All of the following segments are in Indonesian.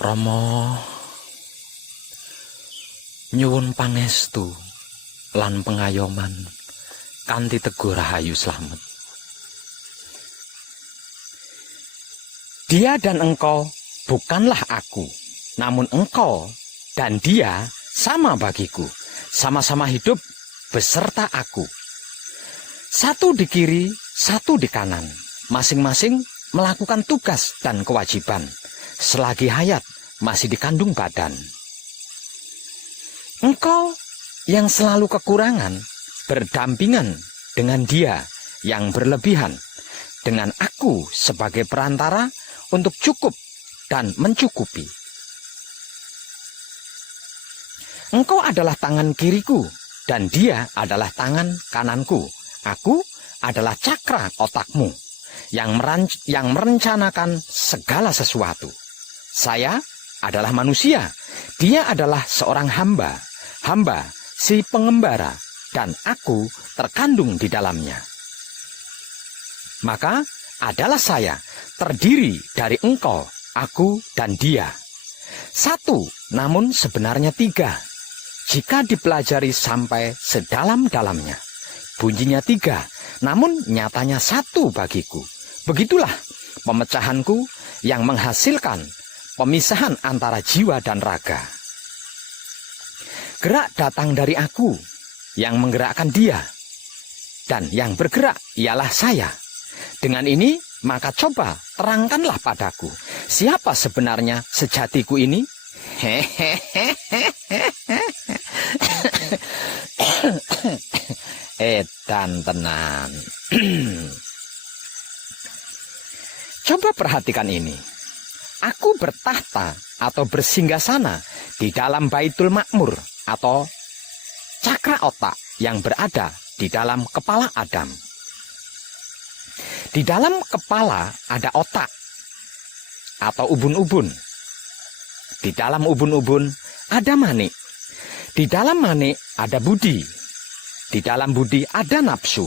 Rama nyuwun pangestu lan pengayoman kanthi teguh rahayu slamet. Dia dan engkau bukanlah aku, namun engkau dan dia sama bagiku, sama-sama hidup beserta aku. Satu di kiri, satu di kanan, masing-masing melakukan tugas dan kewajiban selagi hayat masih dikandung badan. Engkau yang selalu kekurangan berdampingan dengan dia yang berlebihan, dengan aku sebagai perantara untuk cukup dan mencukupi. Engkau adalah tangan kiriku dan dia adalah tangan kananku. Aku adalah cakra otakmu yang merencanakan segala sesuatu. Saya adalah manusia, dia adalah seorang hamba si pengembara, dan aku terkandung di dalamnya. Maka adalah saya terdiri dari engkau, aku, dan dia. Satu, namun sebenarnya tiga. Jika dipelajari sampai sedalam-dalamnya, bunyinya tiga, namun nyatanya satu bagiku. Begitulah pemecahanku yang menghasilkan pemisahan antara jiwa dan raga. Gerak datang dari aku, yang menggerakkan dia, dan yang bergerak ialah saya. Dengan ini, maka coba terangkanlah padaku, siapa sebenarnya sejatiku ini? Edan tenan. Coba perhatikan ini. Aku bertahta atau bersinggasana di dalam Baitul Makmur atau cakra otak yang berada di dalam kepala Adam. Di dalam kepala ada otak atau ubun-ubun. Di dalam ubun-ubun ada manik. Di dalam manik ada budi. Di dalam budi ada nafsu.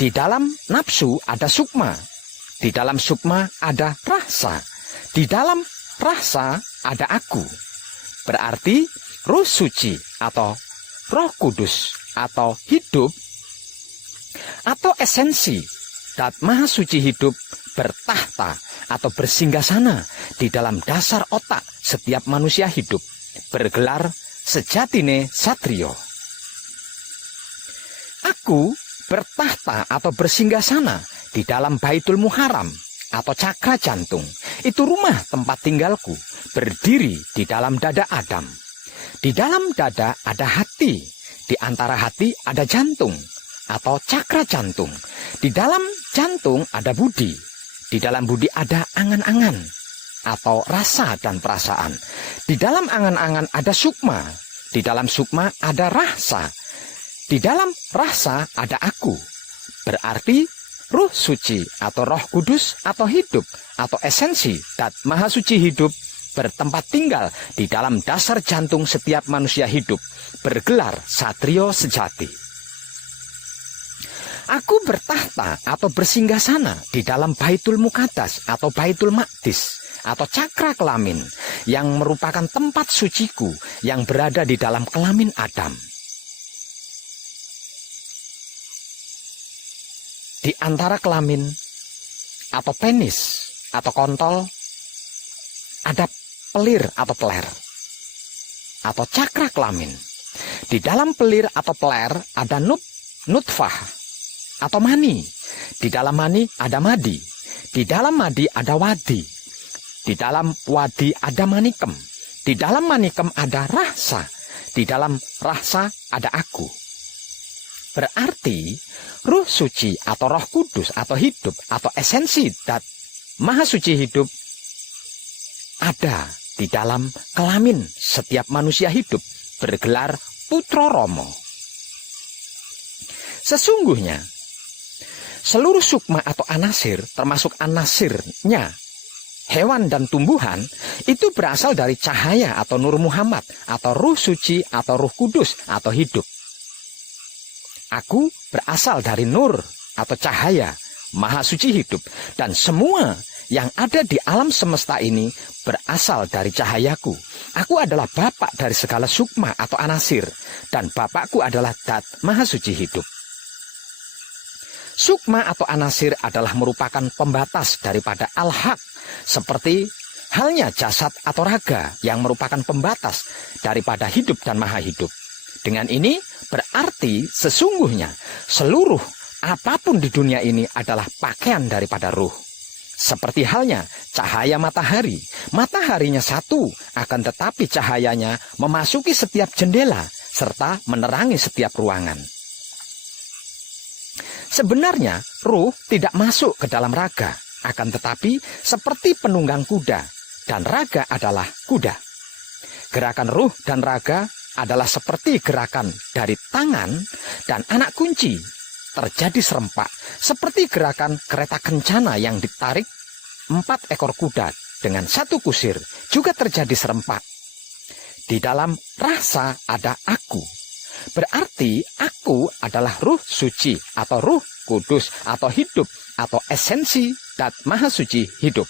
Di dalam nafsu ada sukma. Di dalam sukma ada rasa. Di dalam rasa ada aku. Berarti Roh Suci atau Roh Kudus atau hidup atau esensi Dat Maha Suci hidup bertahta atau bersinggasana di dalam dasar otak setiap manusia hidup, bergelar sejatine satrio. Aku bertahta atau bersinggasana di dalam Baitul Muharram atau cakra jantung. Itu rumah tempat tinggalku, berdiri di dalam dada Adam. Di dalam dada ada hati, di antara hati ada jantung atau cakra jantung. Di dalam jantung ada budi, di dalam budi ada angan-angan atau rasa dan perasaan. Di dalam angan-angan ada sukma, di dalam sukma ada rasa, di dalam rasa ada aku. Berarti Roh Suci atau Roh Kudus atau hidup atau esensi Dat Maha Suci hidup bertempat tinggal di dalam dasar jantung setiap manusia hidup, bergelar satrio sejati. Aku bertahta atau bersinggasana di dalam Baitul Muqaddas atau Baitul Maqdis atau cakra kelamin yang merupakan tempat suciku yang berada di dalam kelamin Adam. Di antara kelamin atau penis atau kontol ada pelir atau peler atau cakra kelamin. Di dalam pelir atau peler ada nutfah atau mani. Di dalam mani ada madi. Di dalam madi ada wadi. Di dalam wadi ada manikem. Di dalam manikem ada rasa. Di dalam rasa ada aku. Berarti Roh Suci atau Roh Kudus atau hidup atau esensi Dat Maha Suci hidup ada di dalam kelamin setiap manusia hidup, bergelar Putra Rama. Sesungguhnya seluruh sukma atau anasir, termasuk anasirnya hewan dan tumbuhan, itu berasal dari cahaya atau Nur Muhammad atau Roh Suci atau Roh Kudus atau hidup. Aku berasal dari nur atau cahaya Maha Suci hidup, dan semua yang ada di alam semesta ini berasal dari cahayaku. Aku adalah bapak dari segala sukma atau anasir, dan bapakku adalah Dat Maha Suci hidup. Sukma atau anasir adalah merupakan pembatas daripada al-haq, seperti halnya jasad atau raga yang merupakan pembatas daripada hidup dan maha hidup. Dengan ini berarti sesungguhnya seluruh apapun di dunia ini adalah pakaian daripada ruh. Seperti halnya cahaya matahari. Mataharinya satu, akan tetapi cahayanya memasuki setiap jendela serta menerangi setiap ruangan. Sebenarnya ruh tidak masuk ke dalam raga, akan tetapi seperti penunggang kuda, dan raga adalah kuda. Gerakan ruh dan raga adalah seperti gerakan dari tangan dan anak kunci, terjadi serempak, seperti gerakan kereta kencana yang ditarik 4 ekor kuda dengan 1 kusir, juga terjadi serempak. Di dalam rasa ada aku. Berarti aku adalah ruh suci atau ruh kudus atau hidup atau esensi Dat Maha Suci hidup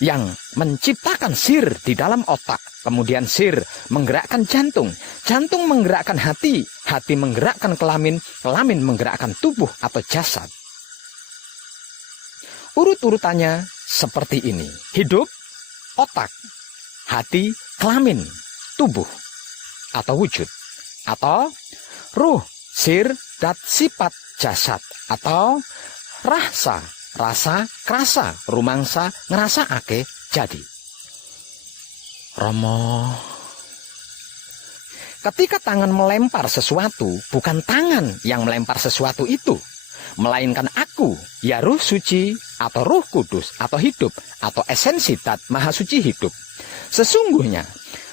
yang menciptakan sir di dalam otak. Kemudian sir menggerakkan jantung, jantung menggerakkan hati, hati menggerakkan kelamin, kelamin menggerakkan tubuh atau jasad. Urut-urutannya seperti ini: hidup, otak, hati, kelamin, tubuh atau wujud, atau ruh, sir, dat, sifat, jasad, atau rasa, rasa, krasa, rumangsa, ngerasa ake, jadi. Romo, ketika tangan melempar sesuatu, bukan tangan yang melempar sesuatu itu, melainkan aku, ya ruh suci atau ruh kudus atau hidup atau esensi Dat Maha Suci hidup. Sesungguhnya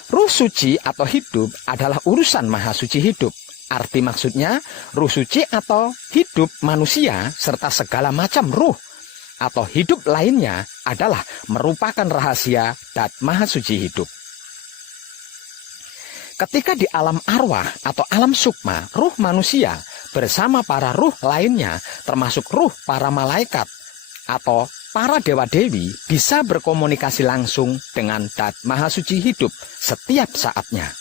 ruh suci atau hidup adalah urusan Maha Suci hidup. Arti maksudnya ruh suci atau hidup manusia serta segala macam ruh atau hidup lainnya adalah merupakan rahasia Dat Maha Suci hidup. Ketika di alam arwah atau alam sukma, ruh manusia bersama para ruh lainnya termasuk ruh para malaikat atau para dewa-dewi bisa berkomunikasi langsung dengan Dat Maha Suci hidup setiap saatnya.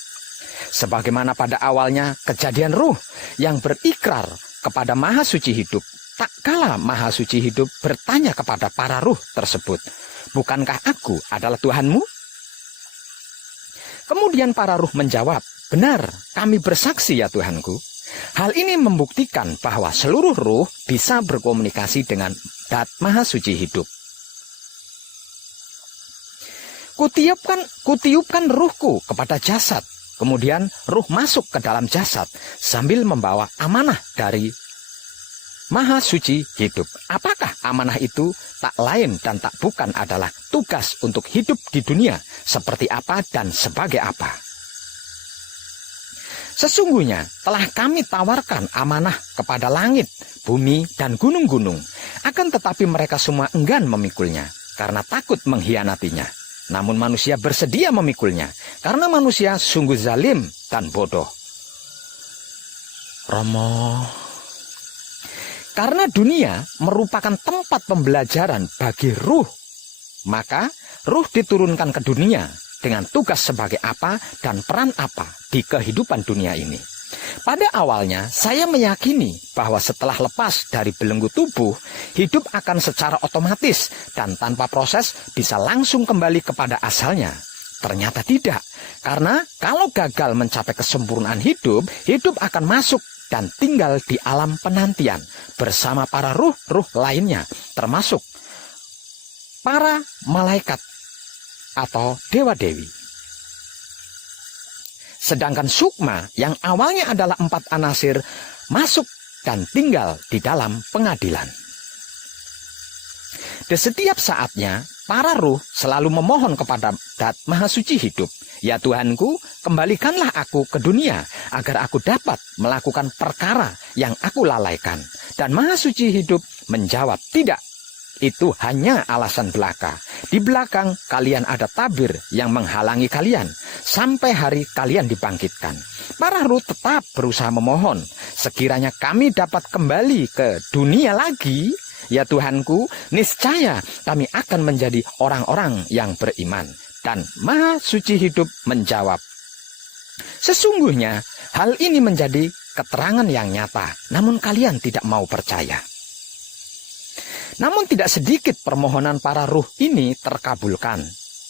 Sebagaimana pada awalnya kejadian ruh yang berikrar kepada Maha Suci hidup, tak kala Maha Suci hidup bertanya kepada para ruh tersebut, "Bukankah aku adalah Tuhanmu?" Kemudian para ruh menjawab, "Benar, kami bersaksi ya Tuhanku." Hal ini membuktikan bahwa seluruh ruh bisa berkomunikasi dengan Dat Maha Suci hidup. Kutiupkan ruhku kepada jasad. Kemudian ruh masuk ke dalam jasad sambil membawa amanah dari Maha Suci hidup. Apakah amanah itu? Tak lain dan tak bukan adalah tugas untuk hidup di dunia seperti apa dan sebagai apa. Sesungguhnya telah kami tawarkan amanah kepada langit, bumi, dan gunung-gunung. Akan tetapi mereka semua enggan memikulnya karena takut mengkhianatinya. Namun manusia bersedia memikulnya karena manusia sungguh zalim dan bodoh. Romo, karena dunia merupakan tempat pembelajaran bagi ruh, maka ruh diturunkan ke dunia dengan tugas sebagai apa dan peran apa di kehidupan dunia ini. Pada awalnya saya meyakini bahwa setelah lepas dari belenggu tubuh, hidup akan secara otomatis dan tanpa proses bisa langsung kembali kepada asalnya. Ternyata tidak, karena kalau gagal mencapai kesempurnaan hidup, hidup akan masuk dan tinggal di alam penantian bersama para ruh-ruh lainnya, termasuk para malaikat atau dewa-dewi. Sedangkan sukma yang awalnya adalah 4 anasir masuk dan tinggal di dalam pengadilan. Di setiap saatnya, para ruh selalu memohon kepada Dat Maha Suci hidup, "Ya Tuhanku, kembalikanlah aku ke dunia agar aku dapat melakukan perkara yang aku lalaikan." Dan Maha Suci hidup menjawab, "Tidak, itu hanya alasan belaka. Di belakang kalian ada tabir yang menghalangi kalian sampai hari kalian dibangkitkan." Para ruh tetap berusaha memohon, "Sekiranya kami dapat kembali ke dunia lagi, Ya Tuhanku, niscaya kami akan menjadi orang-orang yang beriman. Dan Maha Suci Hidup menjawab, sesungguhnya hal ini menjadi keterangan yang nyata, namun kalian tidak mau percaya. Namun tidak sedikit permohonan para ruh ini terkabulkan.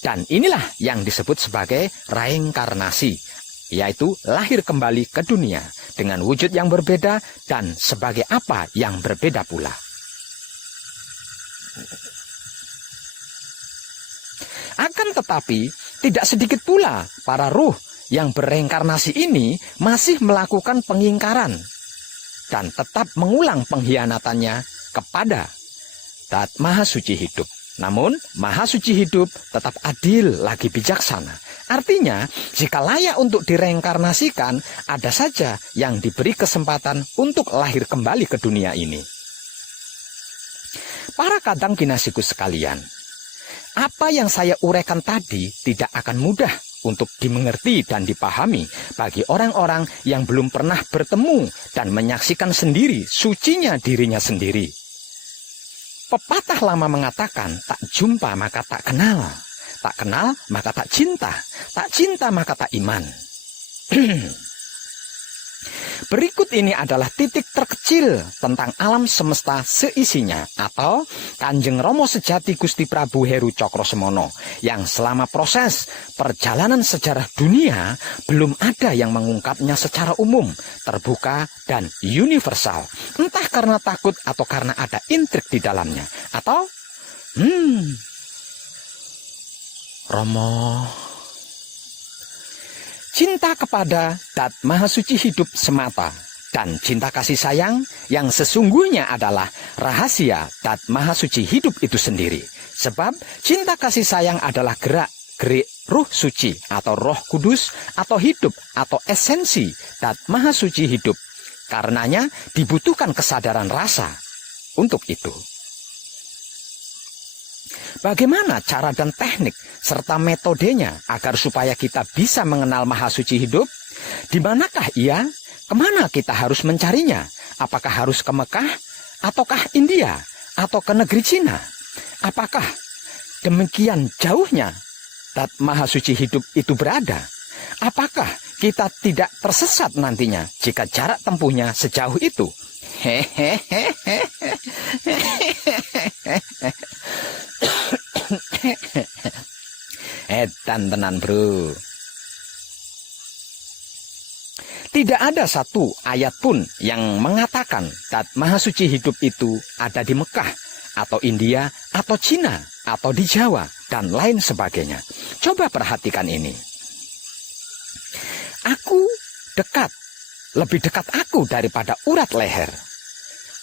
Dan inilah yang disebut sebagai reinkarnasi, yaitu lahir kembali ke dunia dengan wujud yang berbeda dan sebagai apa yang berbeda pula. Akan tetapi, tidak sedikit pula para ruh yang bereinkarnasi ini masih melakukan pengingkaran dan tetap mengulang pengkhianatannya kepada Zat Maha Suci Hidup. Namun, Maha Suci Hidup tetap adil lagi bijaksana. Artinya, jika layak untuk direinkarnasikan, ada saja yang diberi kesempatan untuk lahir kembali ke dunia ini. Para kadang kinasiku sekalian, apa yang saya uraikan tadi tidak akan mudah untuk dimengerti dan dipahami bagi orang-orang yang belum pernah bertemu dan menyaksikan sendiri sucinya dirinya sendiri. Pepatah lama mengatakan, tak jumpa maka tak kenal maka tak cinta maka tak iman. Berikut ini adalah titik terkecil tentang alam semesta seisinya, atau Kanjeng Rama Sejati Gusti Prabu Heru Cokrosemono, yang selama proses perjalanan sejarah dunia belum ada yang mengungkapnya secara umum, terbuka dan universal, entah karena takut atau karena ada intrik di dalamnya, atau Romo, cinta kepada Zat Maha Suci Hidup semata, dan cinta kasih sayang yang sesungguhnya adalah rahasia Zat Maha Suci Hidup itu sendiri. Sebab cinta kasih sayang adalah gerak-gerik Ruh Suci atau Roh Kudus atau hidup atau esensi Zat Maha Suci Hidup. Karenanya dibutuhkan kesadaran rasa untuk itu. Bagaimana cara dan teknik serta metodenya agar supaya kita bisa mengenal Maha Suci Hidup? Di manakah ia? Kemana kita harus mencarinya? Apakah harus ke Mekah? Ataukah India? Atau ke negeri Cina? Apakah demikian jauhnya Zat Maha Suci Hidup itu berada? Apakah kita tidak tersesat nantinya jika jarak tempuhnya sejauh itu? Edan tenan bro. Tidak ada satu ayat pun yang mengatakan Zat Maha Suci Hidup itu ada di Mekah, atau India, atau Cina, atau di Jawa, dan lain sebagainya. Coba perhatikan ini. Aku dekat, lebih dekat aku daripada urat leher.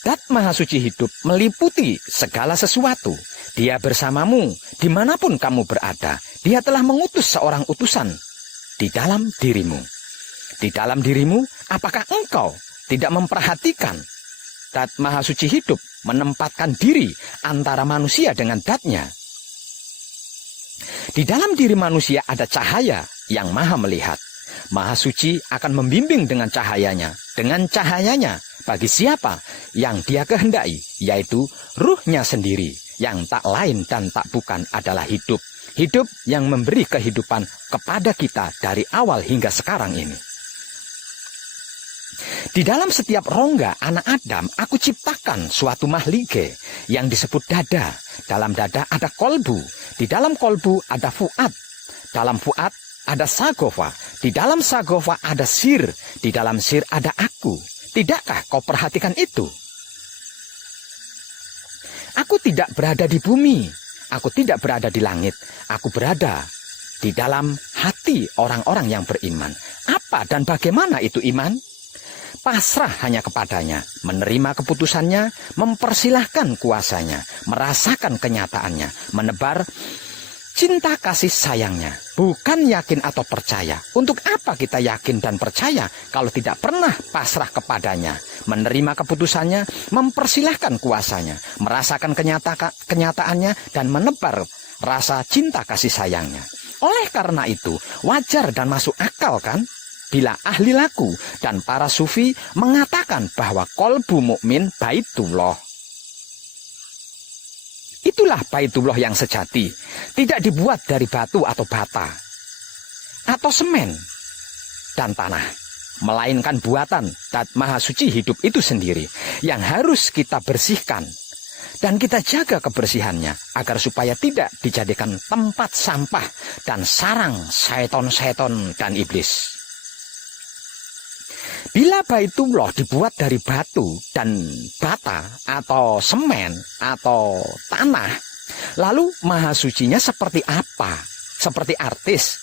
Zat Maha Suci Hidup meliputi segala sesuatu. Dia bersamamu dimanapun kamu berada. Dia telah mengutus seorang utusan di dalam dirimu. Di dalam dirimu, apakah engkau tidak memperhatikan Zat Maha Suci Hidup menempatkan diri antara manusia dengan Zatnya? Di dalam diri manusia ada cahaya yang maha melihat. Maha Suci akan membimbing dengan cahayanya. Dengan cahayanya bagi siapa yang dia kehendaki, yaitu ruhnya sendiri, yang tak lain dan tak bukan adalah hidup. Hidup yang memberi kehidupan kepada kita dari awal hingga sekarang ini. Di dalam setiap rongga anak Adam, aku ciptakan suatu mahlige yang disebut dada. Dalam dada ada kolbu. Di dalam kolbu ada fuad. Dalam fuad ada sagofa. Di dalam sagofa ada sir. Di dalam sir ada aku. Tidakkah kau perhatikan itu? Aku tidak berada di bumi. Aku tidak berada di langit. Aku berada di dalam hati orang-orang yang beriman. Apa dan bagaimana itu iman? Pasrah hanya kepadanya, menerima keputusannya, mempersilahkan kuasanya, merasakan kenyataannya, menebar cinta kasih sayangnya, bukan yakin atau percaya. Untuk apa kita yakin dan percaya kalau tidak pernah pasrah kepadanya, menerima keputusannya, mempersilahkan kuasanya, merasakan kenyataannya, dan menebar rasa cinta kasih sayangnya. Oleh karena itu, wajar dan masuk akal kan? Bila ahli laku dan para sufi mengatakan bahwa kolbu mukmin baitullah. Itulah Baitullah yang sejati, tidak dibuat dari batu atau bata, atau semen dan tanah, melainkan buatan Zat Maha Suci hidup itu sendiri yang harus kita bersihkan dan kita jaga kebersihannya agar supaya tidak dijadikan tempat sampah dan sarang seton-seton dan iblis. Bila Baitullah dibuat dari batu dan bata atau semen atau tanah, lalu Maha Sucinya seperti apa? Seperti artis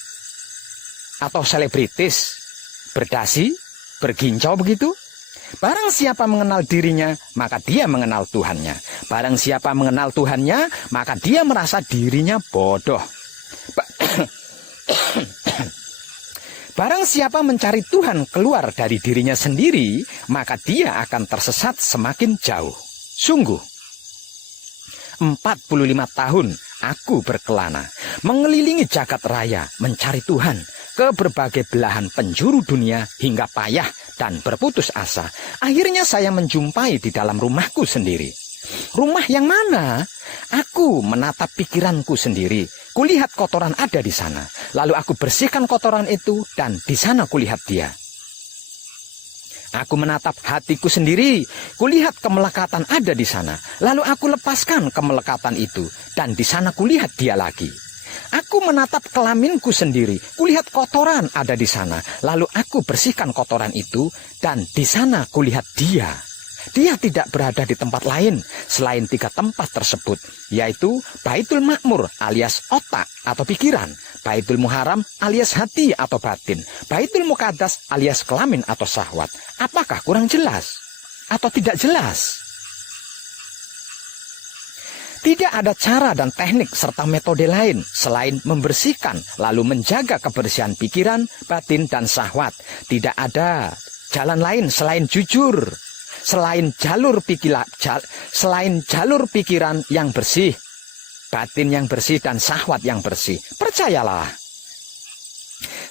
atau selebritis, berdasi, bergincau begitu? Barang siapa mengenal dirinya, maka dia mengenal Tuhannya. Barang siapa mengenal Tuhannya, maka dia merasa dirinya bodoh. Barang siapa mencari Tuhan keluar dari dirinya sendiri, maka dia akan tersesat semakin jauh. Sungguh, 45 tahun aku berkelana, mengelilingi jagat raya, mencari Tuhan ke berbagai belahan penjuru dunia hingga payah dan berputus asa. Akhirnya saya menjumpai di dalam rumahku sendiri. Rumah yang mana? Aku menatap pikiranku sendiri. Kulihat kotoran ada di sana. Lalu aku bersihkan kotoran itu dan di sana kulihat dia. Aku menatap hatiku sendiri. Kulihat kemelekatan ada di sana. Lalu aku lepaskan kemelekatan itu dan di sana kulihat dia lagi. Aku menatap kelaminku sendiri. Kulihat kotoran ada di sana. Lalu aku bersihkan kotoran itu dan di sana kulihat dia. Dia tidak berada di tempat lain selain 3 tempat tersebut, yaitu Baitul Makmur alias otak atau pikiran, Baitul Muharram alias hati atau batin, Baitul Muqaddas alias kelamin atau syahwat. Apakah kurang jelas atau tidak jelas? Tidak ada cara dan teknik serta metode lain selain membersihkan lalu menjaga kebersihan pikiran, batin, dan syahwat. Tidak ada jalan lain selain jujur. Selain jalur pikiran yang bersih, batin yang bersih, dan syahwat yang bersih. Percayalah,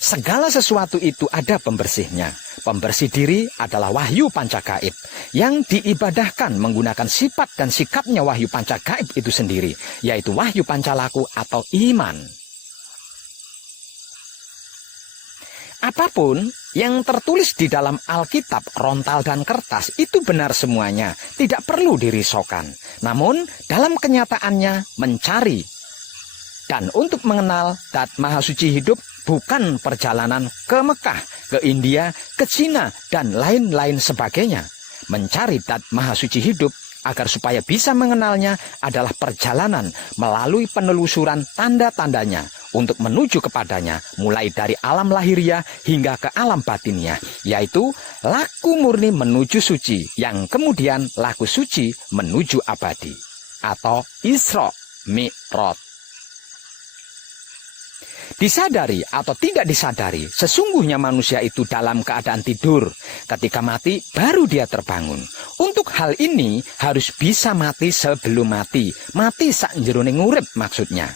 segala sesuatu itu ada pembersihnya. Pembersih diri adalah wahyu pancagaib yang diibadahkan menggunakan sifat dan sikapnya wahyu pancagaib itu sendiri, yaitu wahyu pancalaku atau iman. Apapun yang tertulis di dalam Alkitab, rontal dan kertas itu benar semuanya, tidak perlu dirisaukan. Namun dalam kenyataannya mencari dan untuk mengenal Zat Maha Suci hidup bukan perjalanan ke Mekah, ke India, ke Cina, dan lain-lain sebagainya. Mencari Zat Maha Suci hidup agar supaya bisa mengenalnya adalah perjalanan melalui penelusuran tanda-tandanya untuk menuju kepadanya, mulai dari alam lahiriah hingga ke alam batinnya, yaitu laku murni menuju suci, yang kemudian laku suci menuju abadi, atau Isra Mi'raj. Disadari atau tidak disadari, sesungguhnya manusia itu dalam keadaan tidur. Ketika mati, baru dia terbangun. Untuk hal ini harus bisa mati sebelum mati. Mati sak njerone ngurip maksudnya.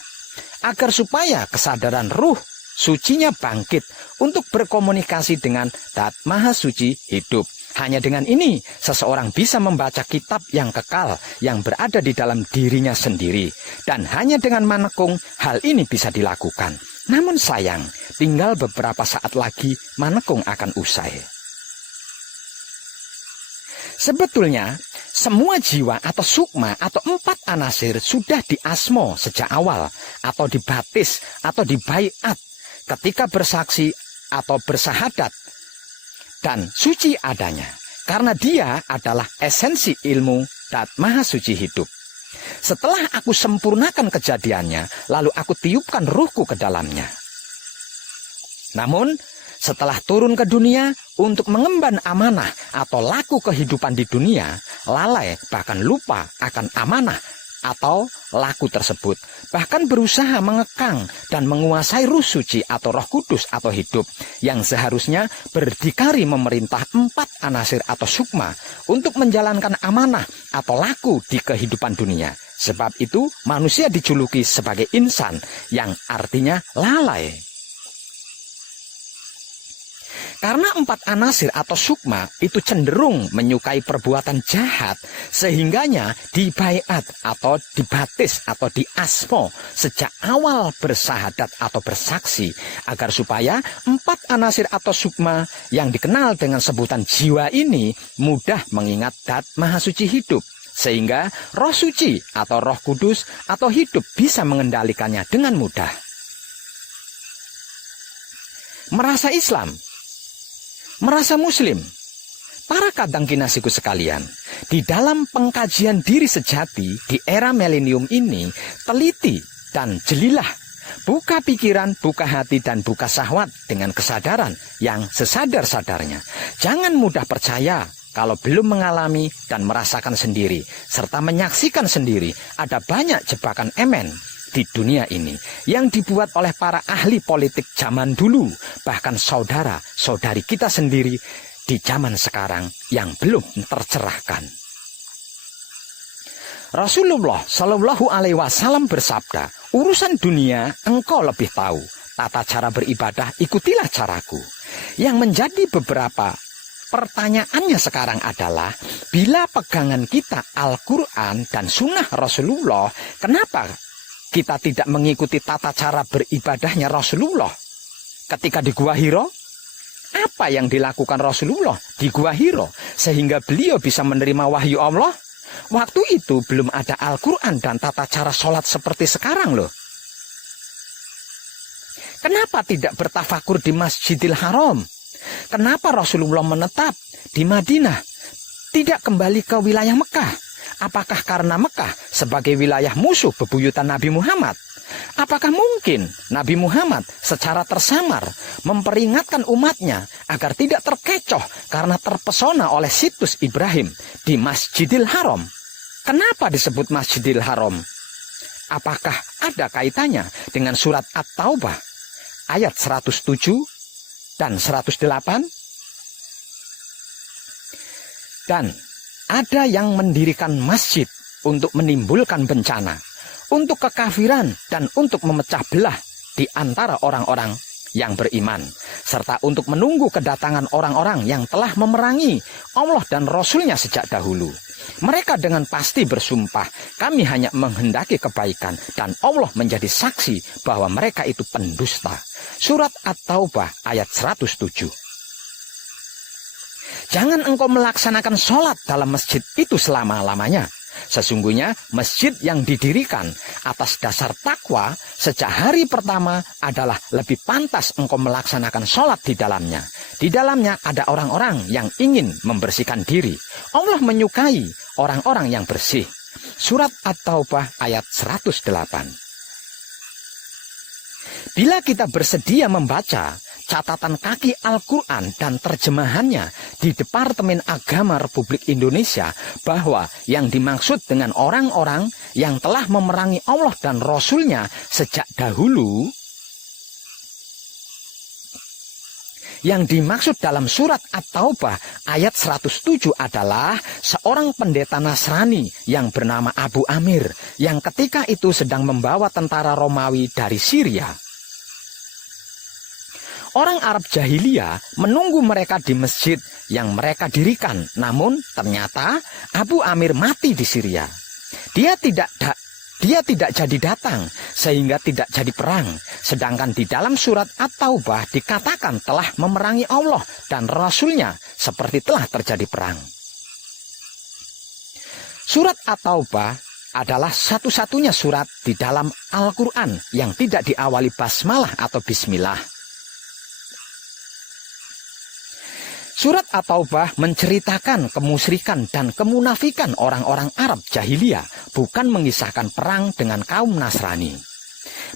Agar supaya kesadaran ruh sucinya bangkit untuk berkomunikasi dengan Zat Maha Suci hidup. Hanya dengan ini, seseorang bisa membaca kitab yang kekal yang berada di dalam dirinya sendiri. Dan hanya dengan manekung, hal ini bisa dilakukan. Namun sayang, tinggal beberapa saat lagi manekung akan usai. Sebetulnya, semua jiwa atau sukma atau 4 anasir sudah diasmo sejak awal, atau dibaptis, atau dibaiat ketika bersaksi atau bersahadat, dan suci adanya. Karena dia adalah esensi ilmu Zat Maha Suci hidup. Setelah aku sempurnakan kejadiannya, lalu aku tiupkan ruhku ke dalamnya. Namun, setelah turun ke dunia untuk mengemban amanah atau laku kehidupan di dunia, lalai bahkan lupa akan amanah atau laku tersebut, bahkan berusaha mengekang dan menguasai ruh suci atau roh kudus atau hidup yang seharusnya berdikari memerintah 4 anasir atau sukma untuk menjalankan amanah atau laku di kehidupan dunia. Sebab itu manusia dijuluki sebagai insan yang artinya lalai. Karena 4 anasir atau sukma itu cenderung menyukai perbuatan jahat, sehingganya dibaiat atau dibatis atau diasmo sejak awal bersahadat atau bersaksi, agar supaya 4 anasir atau sukma yang dikenal dengan sebutan jiwa ini mudah mengingat Dat Maha Suci hidup, sehingga Roh Suci atau Roh Kudus atau hidup bisa mengendalikannya dengan mudah. Merasa Islam, merasa Muslim. Para kadang kinasiku sekalian, di dalam pengkajian diri sejati di era milenium ini, teliti dan jelilah, buka pikiran, buka hati, dan buka syahwat dengan kesadaran yang sesadar-sadarnya. Jangan mudah percaya kalau belum mengalami dan merasakan sendiri, serta menyaksikan sendiri ada banyak jebakan emen di dunia ini yang dibuat oleh para ahli politik zaman dulu, bahkan saudara-saudari kita sendiri di zaman sekarang yang belum tercerahkan. Rasulullah Shallallahu Alaihi Wasallam bersabda, urusan dunia engkau lebih tahu, tata cara beribadah ikutilah caraku. Yang menjadi beberapa pertanyaannya sekarang adalah, bila pegangan kita Al-Quran dan Sunnah Rasulullah, kenapa kita tidak mengikuti tata cara beribadahnya Rasulullah ketika di Gua Hiro? Apa yang dilakukan Rasulullah di Gua Hiro sehingga beliau bisa menerima wahyu Allah? Waktu itu belum ada Al-Quran dan tata cara sholat seperti sekarang loh. Kenapa tidak bertafakur di Masjidil Haram? Kenapa Rasulullah menetap di Madinah, tidak kembali ke wilayah Mekah? Apakah karena Mekah sebagai wilayah musuh bebuyutan Nabi Muhammad? Apakah mungkin Nabi Muhammad secara tersamar memperingatkan umatnya agar tidak terkecoh karena terpesona oleh situs Ibrahim di Masjidil Haram? Kenapa disebut Masjidil Haram? Apakah ada kaitannya dengan surat At-Taubah ayat 107 dan 108? Dan ada yang mendirikan masjid untuk menimbulkan bencana, untuk kekafiran, dan untuk memecah belah di antara orang-orang yang beriman, serta untuk menunggu kedatangan orang-orang yang telah memerangi Allah dan Rasul-Nya sejak dahulu. Mereka dengan pasti bersumpah, kami hanya menghendaki kebaikan, dan Allah menjadi saksi bahwa mereka itu pendusta. Surat At-Taubah ayat 107. Jangan engkau melaksanakan sholat dalam masjid itu selama-lamanya. Sesungguhnya masjid yang didirikan atas dasar takwa sejak hari pertama adalah lebih pantas engkau melaksanakan sholat di dalamnya. Di dalamnya ada orang-orang yang ingin membersihkan diri. Allah menyukai orang-orang yang bersih. Surat At-Taubah ayat 108. Bila kita bersedia membaca catatan kaki Al-Quran dan terjemahannya di Departemen Agama Republik Indonesia, bahwa yang dimaksud dengan orang-orang yang telah memerangi Allah dan Rasul-Nya sejak dahulu, yang dimaksud dalam surat At-Taubah ayat 107 adalah seorang pendeta Nasrani yang bernama Abu Amir, yang ketika itu sedang membawa tentara Romawi dari Syria. Orang Arab jahiliyah menunggu mereka di masjid yang mereka dirikan. Namun ternyata Abu Amir mati di Syria. Dia tidak jadi datang sehingga tidak jadi perang. Sedangkan di dalam surat At-Taubah dikatakan telah memerangi Allah dan Rasul-Nya seperti telah terjadi perang. Surat At-Taubah adalah satu-satunya surat di dalam Al-Quran yang tidak diawali basmalah atau bismillah. Surat At-Taubah menceritakan kemusyrikan dan kemunafikan orang-orang Arab jahiliyah, bukan mengisahkan perang dengan kaum Nasrani.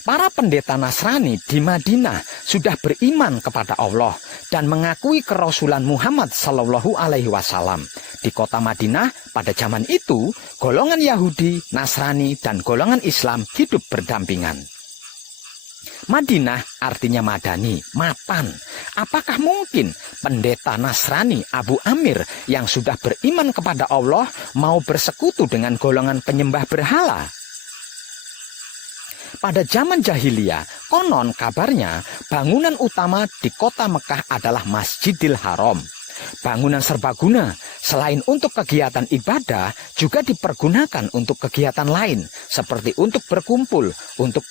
Para pendeta Nasrani di Madinah sudah beriman kepada Allah dan mengakui kerasulan Muhammad Sallallahu Alaihi Wasallam. Di kota Madinah pada zaman itu, golongan Yahudi, Nasrani, dan golongan Islam hidup berdampingan. Madinah artinya madani, mapan. Apakah mungkin pendeta Nasrani Abu Amir yang sudah beriman kepada Allah mau bersekutu dengan golongan penyembah berhala? Pada zaman jahiliyah, konon kabarnya bangunan utama di kota Mekah adalah Masjidil Haram. Bangunan serbaguna selain untuk kegiatan ibadah juga dipergunakan untuk kegiatan lain seperti untuk berkumpul, untuk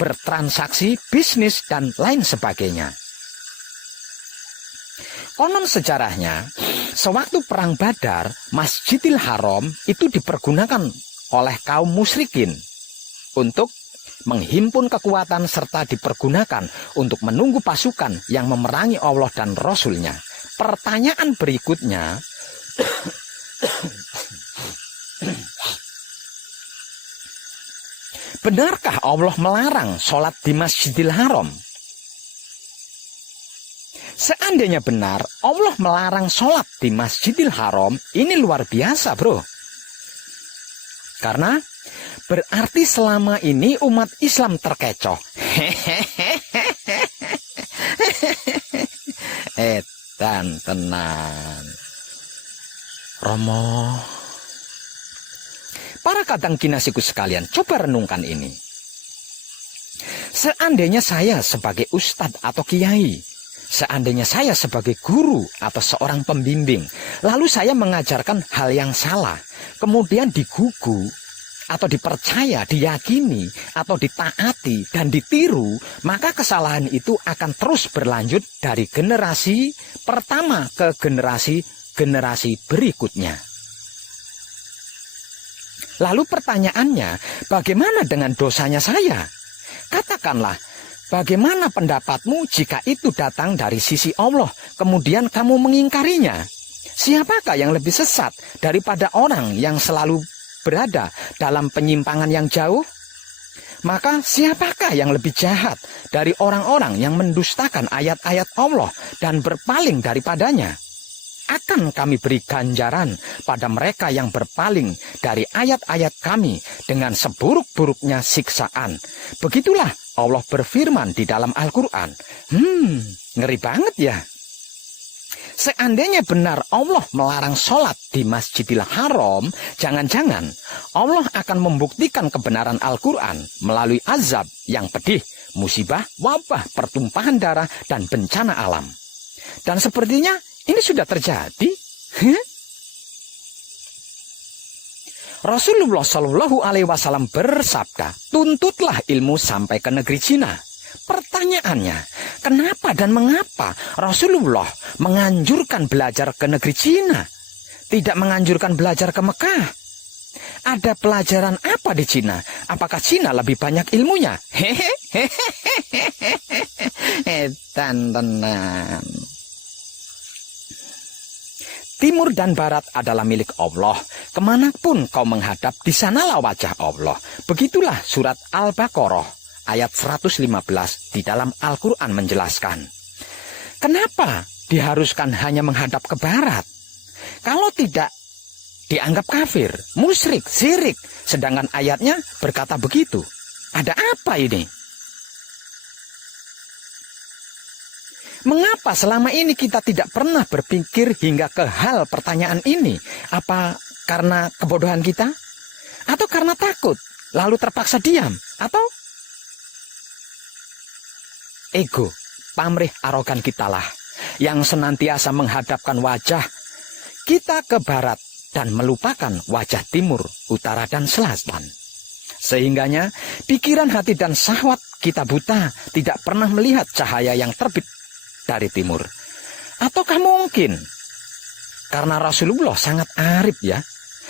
bertransaksi, bisnis, dan lain sebagainya. Konon sejarahnya, sewaktu perang Badar, Masjidil Haram itu dipergunakan oleh kaum musyrikin untuk menghimpun kekuatan serta dipergunakan untuk menunggu pasukan yang memerangi Allah dan Rasul-Nya. Pertanyaan berikutnya, benarkah Allah melarang sholat di Masjidil Haram? Seandainya benar Allah melarang sholat di Masjidil Haram, ini luar biasa bro. Karena berarti selama ini umat Islam terkecoh. Dan tenang Romo. Para kadang kinasiku sekalian, coba renungkan ini. Seandainya saya sebagai ustadz atau kiai, seandainya saya sebagai guru atau seorang pembimbing, lalu saya mengajarkan hal yang salah, kemudian digugu atau dipercaya, diyakini, atau ditaati dan ditiru, maka kesalahan itu akan terus berlanjut dari generasi pertama ke generasi berikutnya. Lalu pertanyaannya, bagaimana dengan dosanya saya? Katakanlah, bagaimana pendapatmu jika itu datang dari sisi Allah, kemudian kamu mengingkarinya? Siapakah yang lebih sesat daripada orang yang selalu berada dalam penyimpangan yang jauh? Maka siapakah yang lebih jahat dari orang-orang yang mendustakan ayat-ayat Allah dan berpaling daripadanya? Akan kami beri ganjaran pada mereka yang berpaling dari ayat-ayat kami dengan seburuk-buruknya siksaan. Begitulah Allah berfirman di dalam Al-Quran. Ngeri banget ya. Seandainya benar Allah melarang sholat di Masjidil Haram, jangan-jangan Allah akan membuktikan kebenaran Al-Quran melalui azab yang pedih, musibah, wabah, pertumpahan darah, dan bencana alam. Dan sepertinya ini sudah terjadi. Rasulullah Shallallahu Alaihi Wasallam bersabda, tuntutlah ilmu sampai ke negeri Cina. Pertanyaannya, kenapa dan mengapa Rasulullah menganjurkan belajar ke negeri Cina, tidak menganjurkan belajar ke Mekah? Ada pelajaran apa di Cina? Apakah Cina lebih banyak ilmunya? Tenan. Timur dan Barat adalah milik Allah. Kemanapun kau menghadap, di sanalah wajah Allah. Begitulah surat Al-Baqarah ayat 115 di dalam Al-Quran menjelaskan. Kenapa diharuskan hanya menghadap ke Barat? Kalau tidak, dianggap kafir, musyrik, syirik. Sedangkan ayatnya berkata begitu. Ada apa ini? Mengapa selama ini kita tidak pernah berpikir hingga ke hal pertanyaan ini? Apa karena kebodohan kita? Atau karena takut, lalu terpaksa diam? Atau ego, pamrih, arogan kitalah yang senantiasa menghadapkan wajah kita ke barat dan melupakan wajah timur, utara, dan selatan. Sehingganya pikiran, hati, dan syahwat kita buta, tidak pernah melihat cahaya yang terbit dari timur. Ataukah mungkin karena Rasulullah sangat arif ya,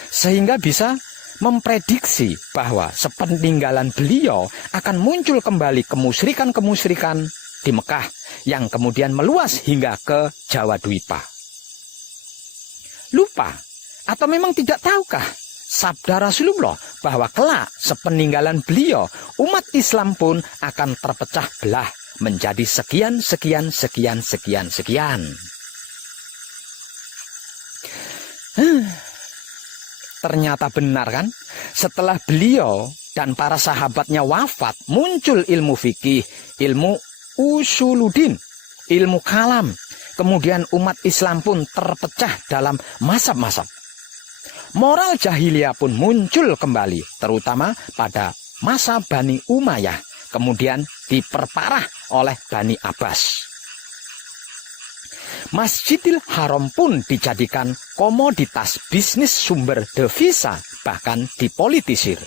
sehingga bisa memprediksi bahwa sepeninggalan beliau akan muncul kembali kemusyrikan-kemusyrikan di Mekah yang kemudian meluas hingga ke Jawa Dwipa. Lupa atau memang tidak tahukah sabda Rasulullah bahwa kelak sepeninggalan beliau umat Islam pun akan terpecah belah menjadi sekian. Ternyata benar kan? Setelah beliau dan para sahabatnya wafat, muncul ilmu fikih, ilmu usuluddin, ilmu kalam. Kemudian umat Islam pun terpecah dalam mazhab-mazhab. Moral jahiliyah pun muncul kembali, terutama pada masa Bani Umayyah, kemudian diperparah oleh Bani Abbas. Masjidil Haram pun dijadikan komoditas bisnis sumber devisa, bahkan dipolitisir.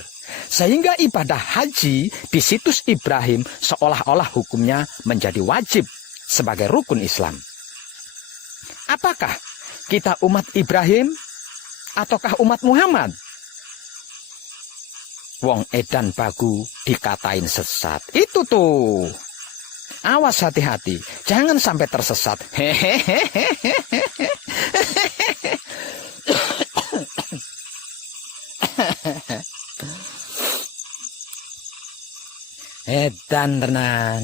Sehingga ibadah haji di situs Ibrahim seolah-olah hukumnya menjadi wajib sebagai rukun Islam. Apakah kita umat Ibrahim ataukah umat Muhammad? Wong edan bagu dikatain sesat. Itu tuh. Awas, hati-hati, jangan sampai tersesat. Edan tenan.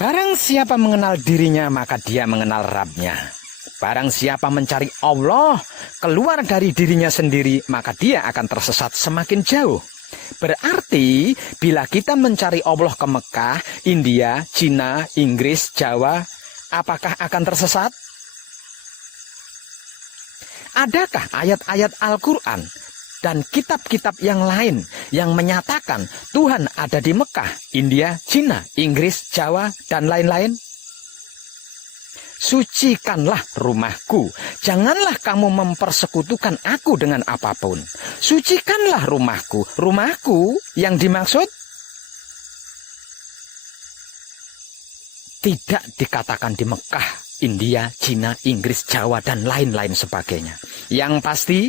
Barang siapa mengenal dirinya, maka dia mengenal Rabb-nya. Barang siapa mencari Allah keluar dari dirinya sendiri, maka dia akan tersesat semakin jauh. Berarti bila kita mencari Allah ke Mekah, India, Cina, Inggris, Jawa, apakah akan tersesat? Adakah ayat-ayat Al-Quran dan kitab-kitab yang lain yang menyatakan Tuhan ada di Mekah, India, Cina, Inggris, Jawa, dan lain-lain? Sucikanlah rumahku, janganlah kamu mempersekutukan aku dengan apapun. Sucikanlah rumahku, rumahku yang dimaksud tidak dikatakan di Mekah, India, Cina, Inggris, Jawa, dan lain-lain sebagainya. Yang pasti,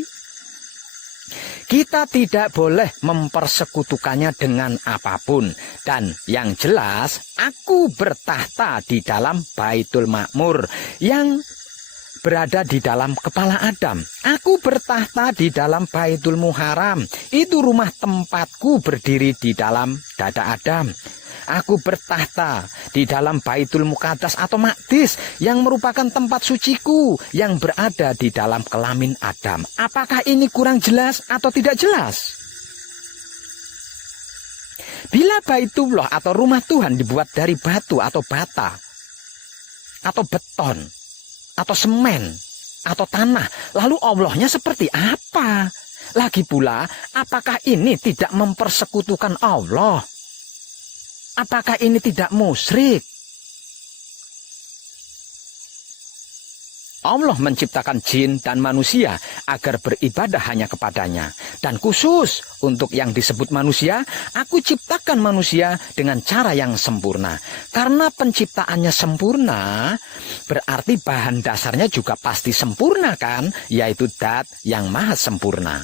kita tidak boleh mempersekutukannya dengan apapun. Dan yang jelas, aku bertahta di dalam Baitul Ma'mur yang berada di dalam kepala Adam. Aku bertahta di dalam Baitul Muharram. Itu rumah tempatku berdiri di dalam dada Adam. Aku bertahta di dalam Baitul Muqaddas atau Maqdis yang merupakan tempat suciku yang berada di dalam kelamin Adam. Apakah ini kurang jelas atau tidak jelas? Bila Baitullah atau rumah Tuhan dibuat dari batu atau bata atau beton atau semen atau tanah, lalu Allahnya seperti apa? Lagi pula, apakah ini tidak mempersekutukan Allah? Apakah ini tidak musyrik? Allah menciptakan jin dan manusia agar beribadah hanya kepadanya. Dan khusus untuk yang disebut manusia, aku ciptakan manusia dengan cara yang sempurna. Karena penciptaannya sempurna, berarti bahan dasarnya juga pasti sempurna kan? Yaitu Dat yang maha sempurna.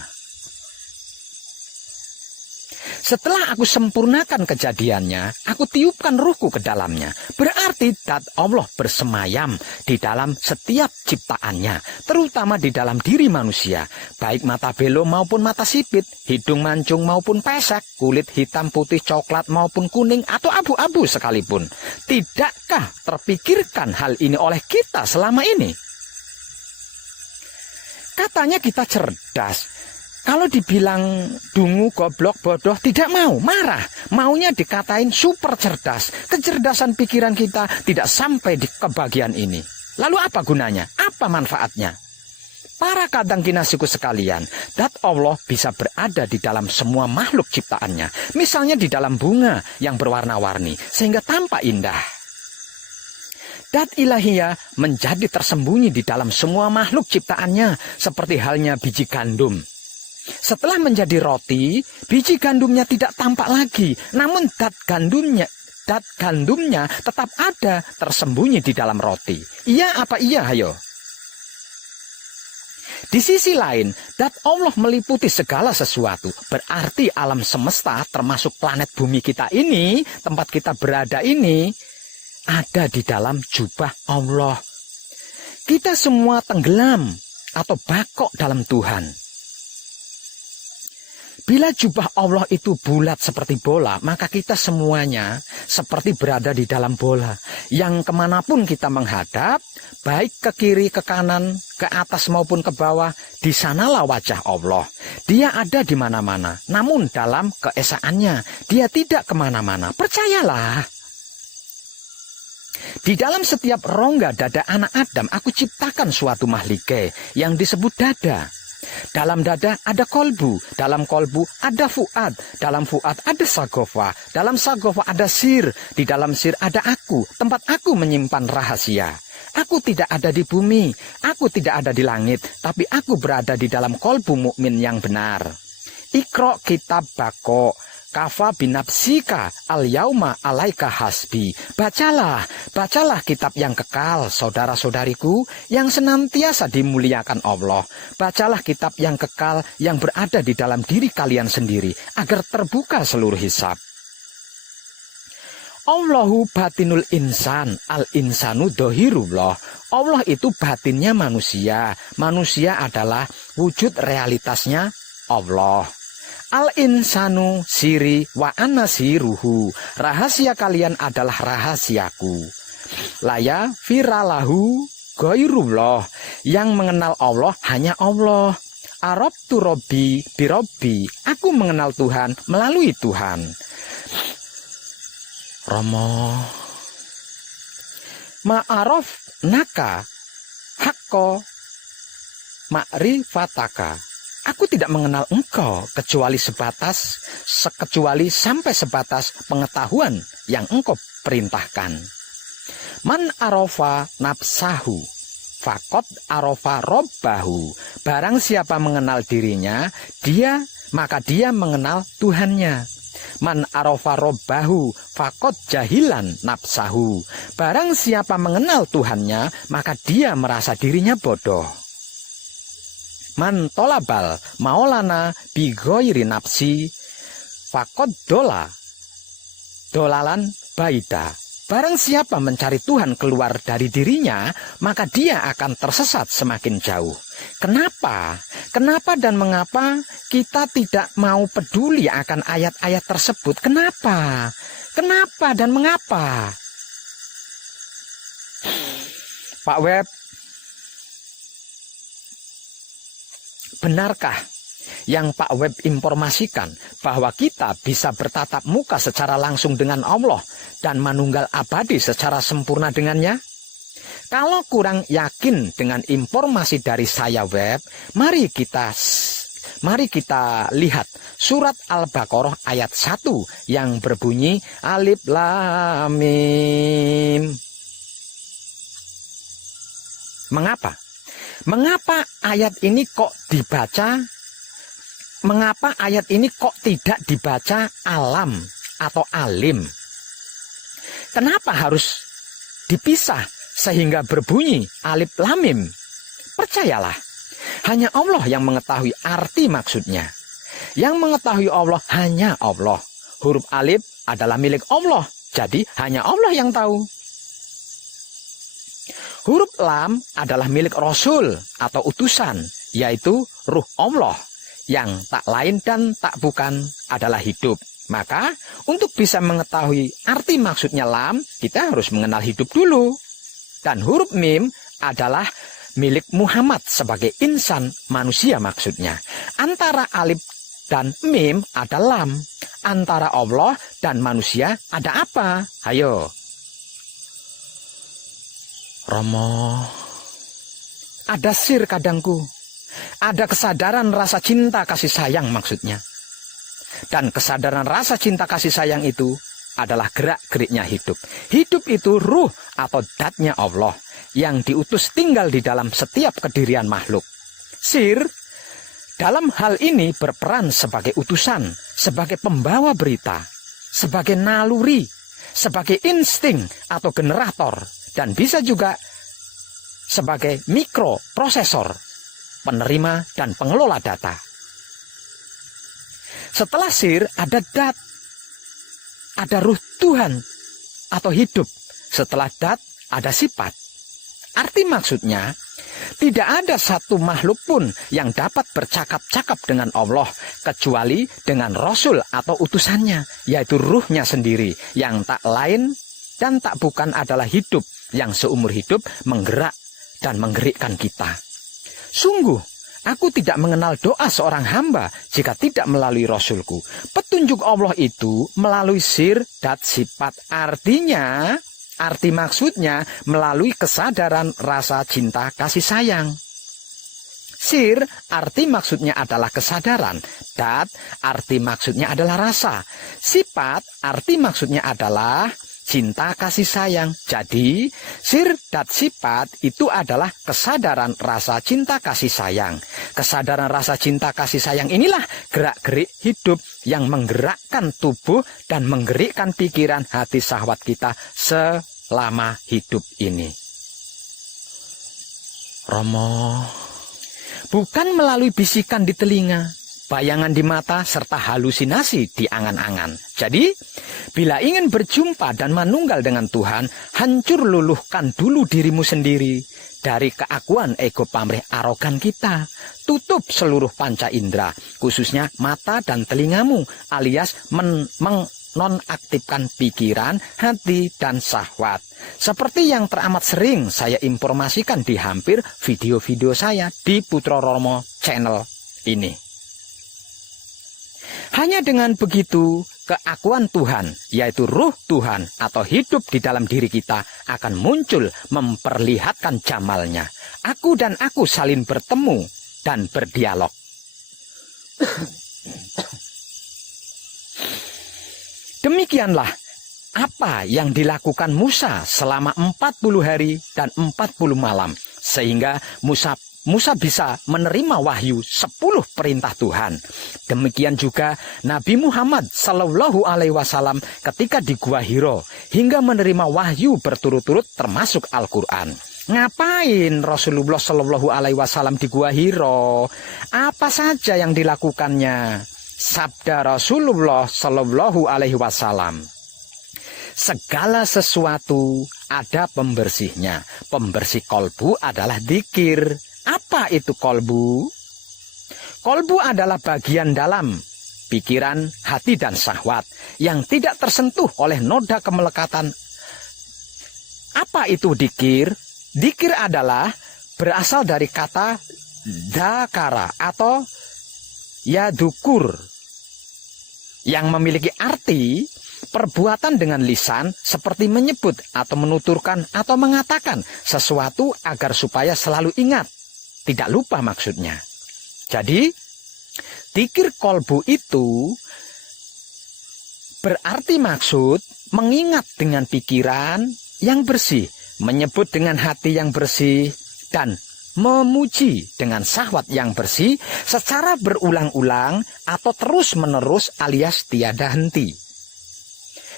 Setelah aku sempurnakan kejadiannya, aku tiupkan ruhku ke dalamnya. Berarti Dat Allah bersemayam di dalam setiap ciptaannya, terutama di dalam diri manusia. Baik mata belo maupun mata sipit, hidung mancung maupun pesek, kulit hitam, putih, coklat maupun kuning atau abu-abu sekalipun. Tidakkah terpikirkan hal ini oleh kita selama ini? Katanya kita cerdas. Kalau dibilang dungu, goblok, bodoh, tidak mau, marah. Maunya dikatain super cerdas. Kecerdasan pikiran kita tidak sampai di kebagian ini. Lalu apa gunanya? Apa manfaatnya? Para kadang kinasiku sekalian, Dat Allah bisa berada di dalam semua makhluk ciptaannya. Misalnya di dalam bunga yang berwarna-warni, sehingga tampak indah. Dat ilahiyah menjadi tersembunyi di dalam semua makhluk ciptaannya, seperti halnya biji gandum. Setelah menjadi roti, biji gandumnya tidak tampak lagi, namun dat gandumnya tetap ada tersembunyi di dalam roti. Iya apa iya, hayo? Di sisi lain, Dat Allah meliputi segala sesuatu. Berarti alam semesta termasuk planet bumi kita ini, tempat kita berada ini, ada di dalam jubah Allah. Kita semua tenggelam atau bakok dalam Tuhan. Bila jubah Allah itu bulat seperti bola, maka kita semuanya seperti berada di dalam bola. Yang kemanapun kita menghadap, baik ke kiri, ke kanan, ke atas maupun ke bawah, di sanalah wajah Allah. Dia ada di mana-mana, namun dalam keesaannya, dia tidak kemana-mana. Percayalah. Di dalam setiap rongga dada anak Adam, aku ciptakan suatu mahlike yang disebut dada. Dalam dada ada kolbu, dalam kolbu ada fuad, dalam fuad ada sagofa, dalam sagofa ada sir, di dalam sir ada aku, tempat aku menyimpan rahasia. Aku tidak ada di bumi, aku tidak ada di langit, tapi aku berada di dalam kolbu mukmin yang benar. Iqra kitab bako, kafa binapsika al yauma alaika hasbi. Bacalah kitab yang kekal, saudara-saudariku, yang senantiasa dimuliakan Allah. Bacalah kitab yang kekal yang berada di dalam diri kalian sendiri, agar terbuka seluruh hisab. Allahu batinul insan, al insanu dohirullah. Allah itu batinnya manusia. Manusia adalah wujud realitasnya Allah. Al insanu siri wa ana siruhu. Rahasia kalian adalah rahasiaku. Laya firalahu goirullah. Yang mengenal Allah hanya Allah. Arabtu robbi birobbi. Aku mengenal Tuhan melalui Tuhan. Romo ma'araf naka hakko ma'rifataka. Aku tidak mengenal engkau kecuali sampai sebatas pengetahuan yang engkau perintahkan. Man arofa nafsahu fakot arofa robbahu. Barang siapa mengenal dirinya, maka dia mengenal Tuhannya. Man arofa robbahu fakot jahilan nafsahu. Barang siapa mengenal Tuhannya, maka dia merasa dirinya bodoh. Man tolabal maolana bigoiri nafsi fakot dolalan baida. Barang siapa mencari Tuhan keluar dari dirinya, maka dia akan tersesat semakin jauh. Kenapa? Kenapa dan mengapa kita tidak mau peduli akan ayat-ayat tersebut? Kenapa? Kenapa dan mengapa? Pak Web, benarkah yang Pak Web informasikan bahwa kita bisa bertatap muka secara langsung dengan Allah dan manunggal abadi secara sempurna dengannya? Kalau kurang yakin dengan informasi dari saya Web, mari kita lihat surat Al-Baqarah ayat 1 yang berbunyi Alif Lam Mim. Mengapa? Mengapa ayat ini kok dibaca? Mengapa ayat ini kok tidak dibaca alam atau alim? Kenapa harus dipisah sehingga berbunyi alif lam mim? Percayalah, hanya Allah yang mengetahui arti maksudnya. Yang mengetahui Allah hanya Allah. Huruf alif adalah milik Allah, jadi hanya Allah yang tahu. Huruf lam adalah milik Rasul atau utusan, yaitu ruh Allah, yang tak lain dan tak bukan adalah hidup. Maka untuk bisa mengetahui arti maksudnya lam, kita harus mengenal hidup dulu. Dan huruf mim adalah milik Muhammad sebagai insan manusia maksudnya. Antara alif dan mim ada lam. Antara Allah dan manusia ada apa? Ayo. Romo, ada sir kadangku. Ada kesadaran rasa cinta kasih sayang maksudnya. Dan kesadaran rasa cinta kasih sayang itu adalah gerak-geriknya hidup. Hidup itu ruh atau datnya Allah yang diutus tinggal di dalam setiap kedirian makhluk. Sir dalam hal ini berperan sebagai utusan, sebagai pembawa berita, sebagai naluri, sebagai insting atau generator, dan bisa juga sebagai mikroprosesor, penerima dan pengelola data. Setelah sir ada dat, ada ruh Tuhan atau hidup. Setelah dat ada sifat. Arti maksudnya, tidak ada satu makhluk pun yang dapat bercakap-cakap dengan Allah kecuali dengan Rasul atau utusannya, yaitu ruhnya sendiri yang tak lain dan tak bukan adalah hidup yang seumur hidup menggerak dan menggerikkan kita. Sungguh, aku tidak mengenal doa seorang hamba jika tidak melalui Rasulku. Petunjuk Allah itu melalui sir dan sifat. Artinya, arti maksudnya melalui kesadaran rasa cinta kasih sayang. Sir arti maksudnya adalah kesadaran. Dat arti maksudnya adalah rasa. Sifat arti maksudnya adalah cinta kasih sayang. Jadi sir dat sifat itu adalah kesadaran rasa cinta kasih sayang. Kesadaran rasa cinta kasih sayang inilah gerak-gerik hidup yang menggerakkan tubuh dan menggerakkan pikiran hati syahwat kita selama hidup ini. Romo, bukan melalui bisikan di telinga, bayangan di mata, serta halusinasi di angan-angan. Jadi, bila ingin berjumpa dan manunggal dengan Tuhan, hancur luluhkan dulu dirimu sendiri dari keakuan ego pamrih arogan kita. Tutup seluruh panca indera, khususnya mata dan telingamu, alias nonaktifkan pikiran, hati, dan syahwat. Seperti yang teramat sering saya informasikan di hampir video-video saya di Putra Romo channel ini. Hanya dengan begitu, keakuan Tuhan, yaitu ruh Tuhan atau hidup di dalam diri kita akan muncul memperlihatkan jamalnya. Aku dan aku saling bertemu dan berdialog. Demikianlah apa yang dilakukan Musa selama 40 hari dan 40 malam. Sehingga Musa bisa menerima wahyu 10 perintah Tuhan. Demikian juga Nabi Muhammad Sallallahu Alaihi Wasallam ketika di Gua Hiro hingga menerima wahyu berturut-turut termasuk Al-Quran. Ngapain Rasulullah Sallallahu Alaihi Wasallam di Gua Hiro? Apa saja yang dilakukannya? Sabda Rasulullah Sallallahu Alaihi Wasallam, segala sesuatu ada pembersihnya. Pembersih kolbu adalah dzikir. Apa itu kolbu? Kolbu adalah bagian dalam pikiran, hati, dan syahwat yang tidak tersentuh oleh noda kemelekatan. Apa itu dzikir? Dzikir adalah berasal dari kata dzakara atau yadukur yang memiliki arti perbuatan dengan lisan seperti menyebut atau menuturkan atau mengatakan sesuatu agar supaya selalu ingat, tidak lupa maksudnya. Jadi, dzikir kolbu itu berarti maksud mengingat dengan pikiran yang bersih, menyebut dengan hati yang bersih, dan memuji dengan syahwat yang bersih secara berulang-ulang atau terus-menerus alias tiada henti.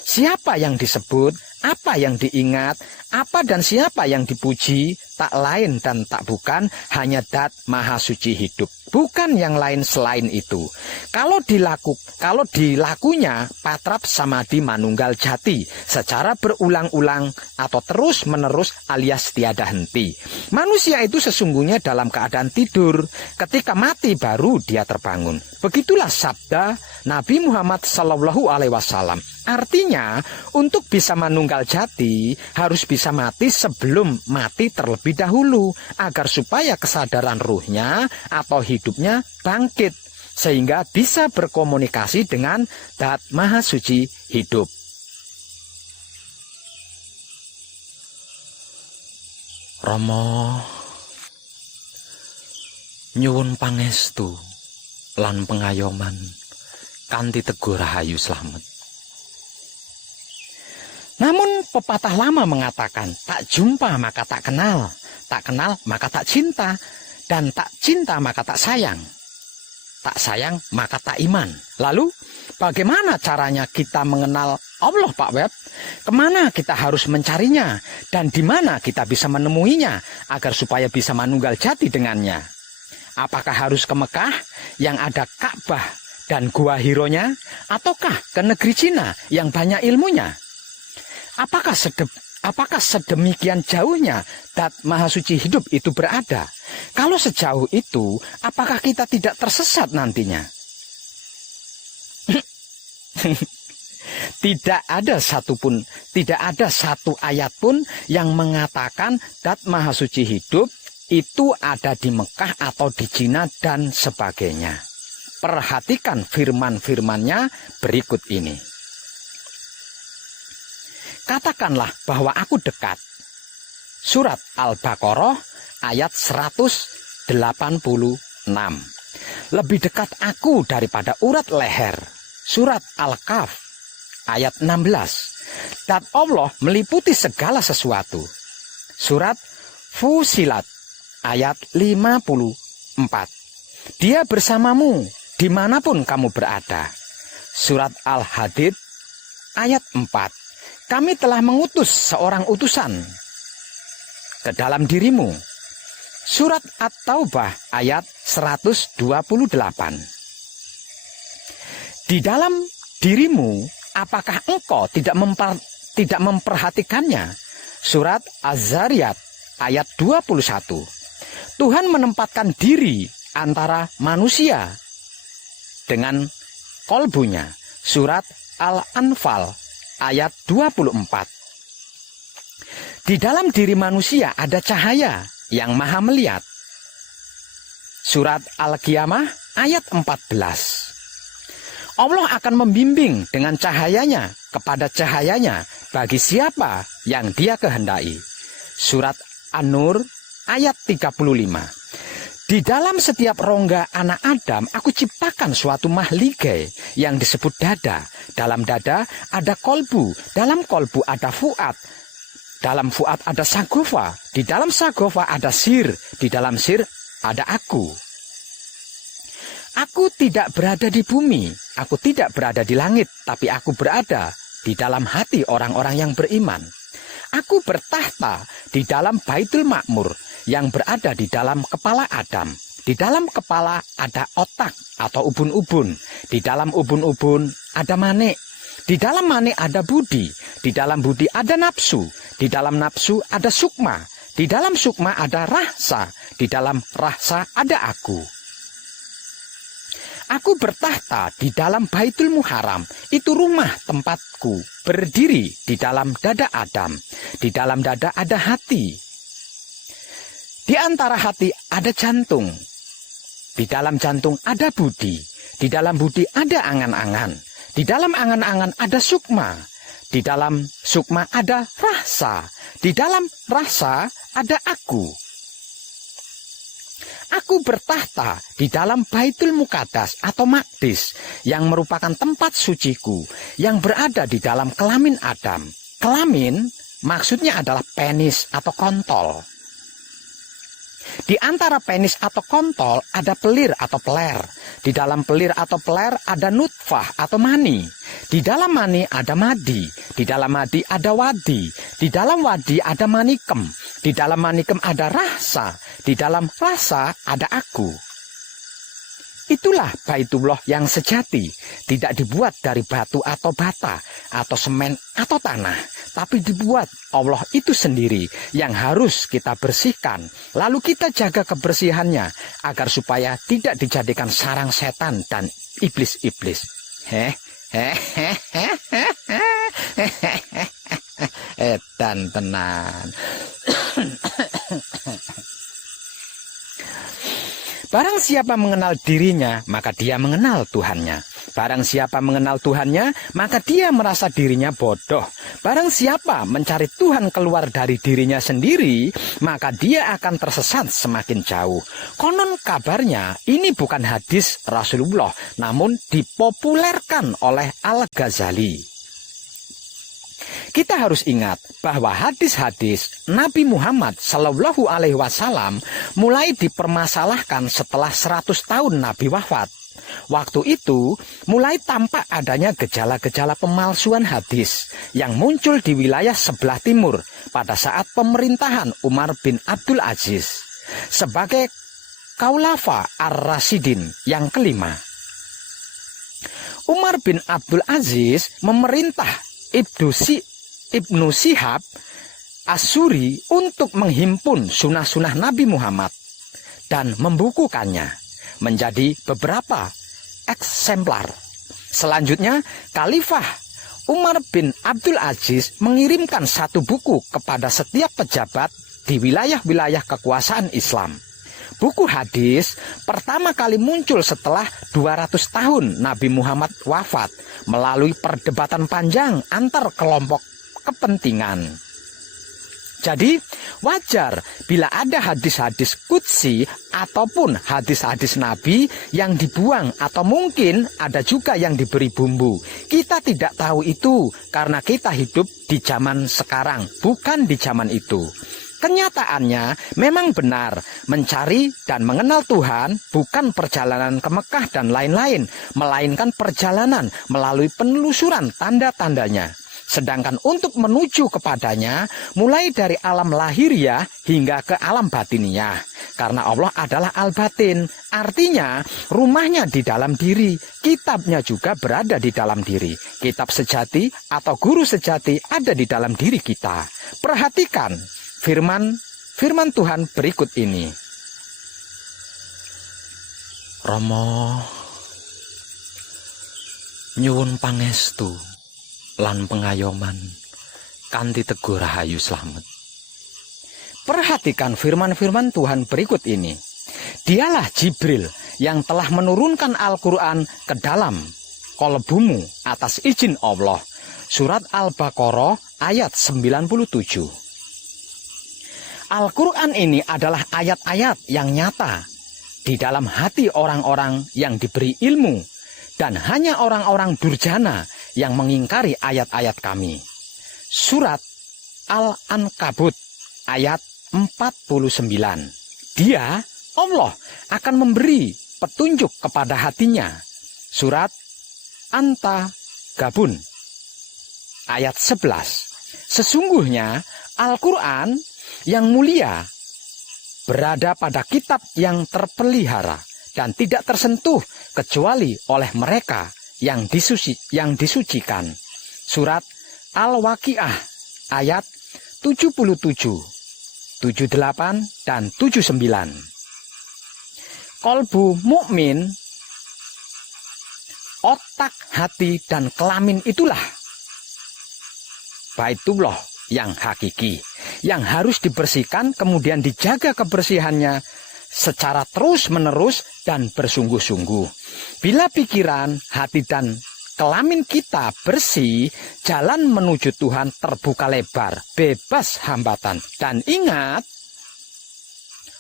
Siapa yang disebut, apa yang diingat, apa dan siapa yang dipuji, tak lain dan tak bukan hanya Dat Maha Suci hidup, bukan yang lain selain itu. Kalau dilakunya patrap samadhi manunggal jati secara berulang-ulang atau terus-menerus alias tiada henti. Manusia itu sesungguhnya dalam keadaan tidur, ketika mati baru dia terbangun. Begitulah sabda Nabi Muhammad Sallallahu Alaihi Wasallam. Artinya, untuk bisa manunggal jati harus bisa mati sebelum mati terlebih dahulu, agar supaya kesadaran ruhnya atau hidupnya bangkit, sehingga bisa berkomunikasi dengan Dat Maha Suci hidup. Romo nyuwun pangestu lan pengayoman kanthi Teguh Rahayu Slamet. Namun pepatah lama mengatakan, tak jumpa maka tak kenal maka tak cinta, dan tak cinta maka tak sayang maka tak iman. Lalu bagaimana caranya kita mengenal Allah, Pak Web? Kemana kita harus mencarinya, dan di mana kita bisa menemuinya agar supaya bisa manunggal jati dengannya? Apakah harus ke Mekah yang ada Ka'bah dan Gua Hironya, ataukah ke negeri Cina yang banyak ilmunya? Apakah sedemikian jauhnya Dat Maha Suci hidup itu berada? Kalau sejauh itu, apakah kita tidak tersesat nantinya? Tidak ada satu ayat pun yang mengatakan Dat Maha Suci hidup itu ada di Mekah atau di Cina dan sebagainya. Perhatikan firman-firmannya berikut ini. Katakanlah bahwa aku dekat. Surat Al-Baqarah ayat 118. 86. Lebih dekat aku daripada urat leher. Surat Al-Kahf ayat 16. Dan Allah meliputi segala sesuatu. Surat Fusilat ayat 54. Dia bersamamu dimanapun kamu berada. Surat Al-Hadid ayat 4. Kami telah mengutus seorang utusan ke dalam dirimu. Surat At-Taubah ayat 128. Di dalam dirimu, apakah engkau tidak memperhatikannya? Surat Az-Zariyat ayat 21. Tuhan menempatkan diri antara manusia dengan kolbunya. Surat Al-Anfal ayat 24. Di dalam diri manusia ada cahaya yang maha melihat. Surat Al-Qiyamah ayat 14. Allah akan membimbing dengan cahayanya kepada cahayanya bagi siapa yang dia kehendaki. Surat An-Nur ayat 35. Di dalam setiap rongga anak Adam, aku ciptakan suatu mahligai yang disebut dada. Dalam dada ada kolbu, dalam kolbu ada fuad, dalam fuad ada sagofa, di dalam sagofa ada sir, di dalam sir ada aku. Aku tidak berada di bumi, aku tidak berada di langit, tapi aku berada di dalam hati orang-orang yang beriman. Aku bertahta di dalam Baitul Makmur yang berada di dalam kepala Adam. Di dalam kepala ada otak atau ubun-ubun. Di dalam ubun-ubun ada manik. Di dalam manik ada budi. Di dalam budi ada nafsu. Di dalam nafsu ada sukma. Di dalam sukma ada rahsa. Di dalam rahsa ada aku. Aku bertahta di dalam Baitul Muharram, itu rumah tempatku, berdiri di dalam dada Adam. Di dalam dada ada hati. Di antara hati ada jantung. Di dalam jantung ada budi. Di dalam budi ada angan-angan. Di dalam angan-angan ada sukma. Di dalam sukma ada rasa. Di dalam rasa ada aku. Aku bertahta di dalam Baitul Muqaddas atau Maqdis yang merupakan tempat suciku yang berada di dalam kelamin Adam. Kelamin maksudnya adalah penis atau kontol. Di antara penis atau kontol ada pelir atau peler. Di dalam pelir atau peler ada nutfah atau mani. Di dalam mani ada madi. Di dalam madi ada wadi. Di dalam wadi ada manikem. Di dalam manikem ada rasa. Di dalam rasa ada aku. Itulah Baitullah yang sejati. Tidak dibuat dari batu atau bata, atau semen atau tanah, tapi dibuat Allah itu sendiri yang harus kita bersihkan. Lalu kita jaga kebersihannya agar supaya tidak dijadikan sarang setan dan iblis-iblis. Edan tenan. Barang siapa mengenal dirinya, maka dia mengenal Tuhannya. Barang siapa mengenal Tuhannya, maka dia merasa dirinya bodoh. Barang siapa mencari Tuhan keluar dari dirinya sendiri, maka dia akan tersesat semakin jauh. Konon kabarnya, ini bukan hadis Rasulullah, namun dipopulerkan oleh Al-Ghazali. Kita harus ingat bahwa hadis-hadis Nabi Muhammad Shallallahu Alaihi Wasallam mulai dipermasalahkan setelah 100 tahun Nabi wafat. Waktu itu mulai tampak adanya gejala-gejala pemalsuan hadis yang muncul di wilayah sebelah timur pada saat pemerintahan Umar bin Abdul Aziz sebagai Khulafa Ar-Rasyidin yang kelima. Umar bin Abdul Aziz memerintah Ibnu Syihab As-Suri untuk menghimpun sunnah-sunnah Nabi Muhammad dan membukukannya menjadi beberapa eksemplar. Selanjutnya, Khalifah Umar bin Abdul Aziz mengirimkan satu buku kepada setiap pejabat di wilayah-wilayah kekuasaan Islam. Buku hadis pertama kali muncul setelah 200 tahun Nabi Muhammad wafat melalui perdebatan panjang antar kelompok kepentingan. Jadi wajar bila ada hadis-hadis qudsi ataupun hadis-hadis Nabi yang dibuang atau mungkin ada juga yang diberi bumbu. Kita tidak tahu itu karena kita hidup di zaman sekarang, bukan di zaman itu. Kenyataannya memang benar, mencari dan mengenal Tuhan bukan perjalanan ke Mekah dan lain-lain, melainkan perjalanan melalui penelusuran tanda-tandanya. Sedangkan untuk menuju kepadanya, mulai dari alam lahiriah hingga ke alam batiniah. Karena Allah adalah al-batin, artinya rumahnya di dalam diri, kitabnya juga berada di dalam diri. Kitab sejati atau guru sejati ada di dalam diri kita. Perhatikan firman Tuhan berikut ini. Rama nyuwun pangestu lan pengayoman kanthi teguh rahayu slamet. Perhatikan firman-firman Tuhan berikut ini. Dialah Jibril yang telah menurunkan Al-Quran ke dalam kolbumu atas izin Allah. Surat Al-Baqarah ayat 97. Al-Quran ini adalah ayat-ayat yang nyata di dalam hati orang-orang yang diberi ilmu dan hanya orang-orang durjana yang mengingkari ayat-ayat kami. Surat Al-Ankabut ayat 49. Dia, Allah, akan memberi petunjuk kepada hatinya. Surat An-Tagabun ayat 11. Sesungguhnya Al-Quran yang mulia berada pada kitab yang terpelihara dan tidak tersentuh kecuali oleh mereka yang disucikan. Surat Al-Waqiah ayat 77, 78 dan 79. Kolbu mukmin, otak, hati dan kelamin itulah Baitullah yang hakiki, yang harus dibersihkan kemudian dijaga kebersihannya secara terus-menerus dan bersungguh-sungguh. Bila pikiran, hati dan kelamin kita bersih, jalan menuju Tuhan terbuka lebar, bebas hambatan. Dan ingat,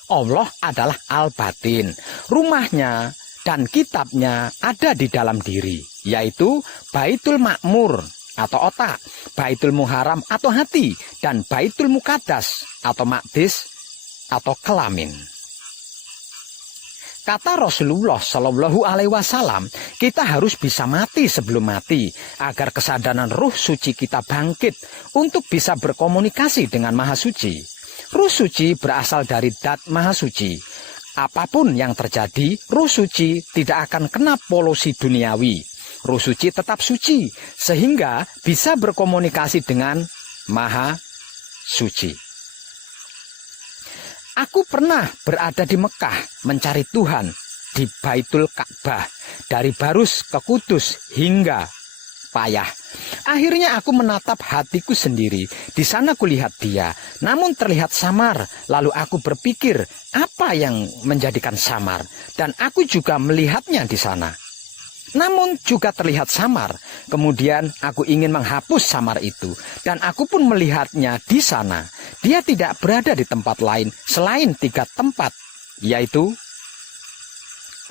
Allah adalah al-batin. Rumahnya dan kitabnya ada di dalam diri, yaitu Baitul Ma'mur atau otak, Baitul Muharram atau hati, dan Baitul Muqaddas atau makdis atau kelamin. Kata Rasulullah Shallallahu Alaihi Wasallam, kita harus bisa mati sebelum mati agar kesadaran ruh suci kita bangkit untuk bisa berkomunikasi dengan Maha Suci. Ruh suci berasal dari Dat Maha Suci. Apapun yang terjadi, ruh suci tidak akan kena polusi duniawi. Ruh suci tetap suci sehingga bisa berkomunikasi dengan Maha Suci. Aku pernah berada di Mekah mencari Tuhan di Baitul Ka'bah, dari Barus ke Kudus hingga payah. Akhirnya aku menatap hatiku sendiri. Di sana kulihat dia, namun terlihat samar. Lalu aku berpikir, apa yang menjadikan samar? Dan aku juga melihatnya di sana, namun juga terlihat samar. Kemudian aku ingin menghapus samar itu, dan aku pun melihatnya di sana. Dia tidak berada di tempat lain selain 3 tempat, yaitu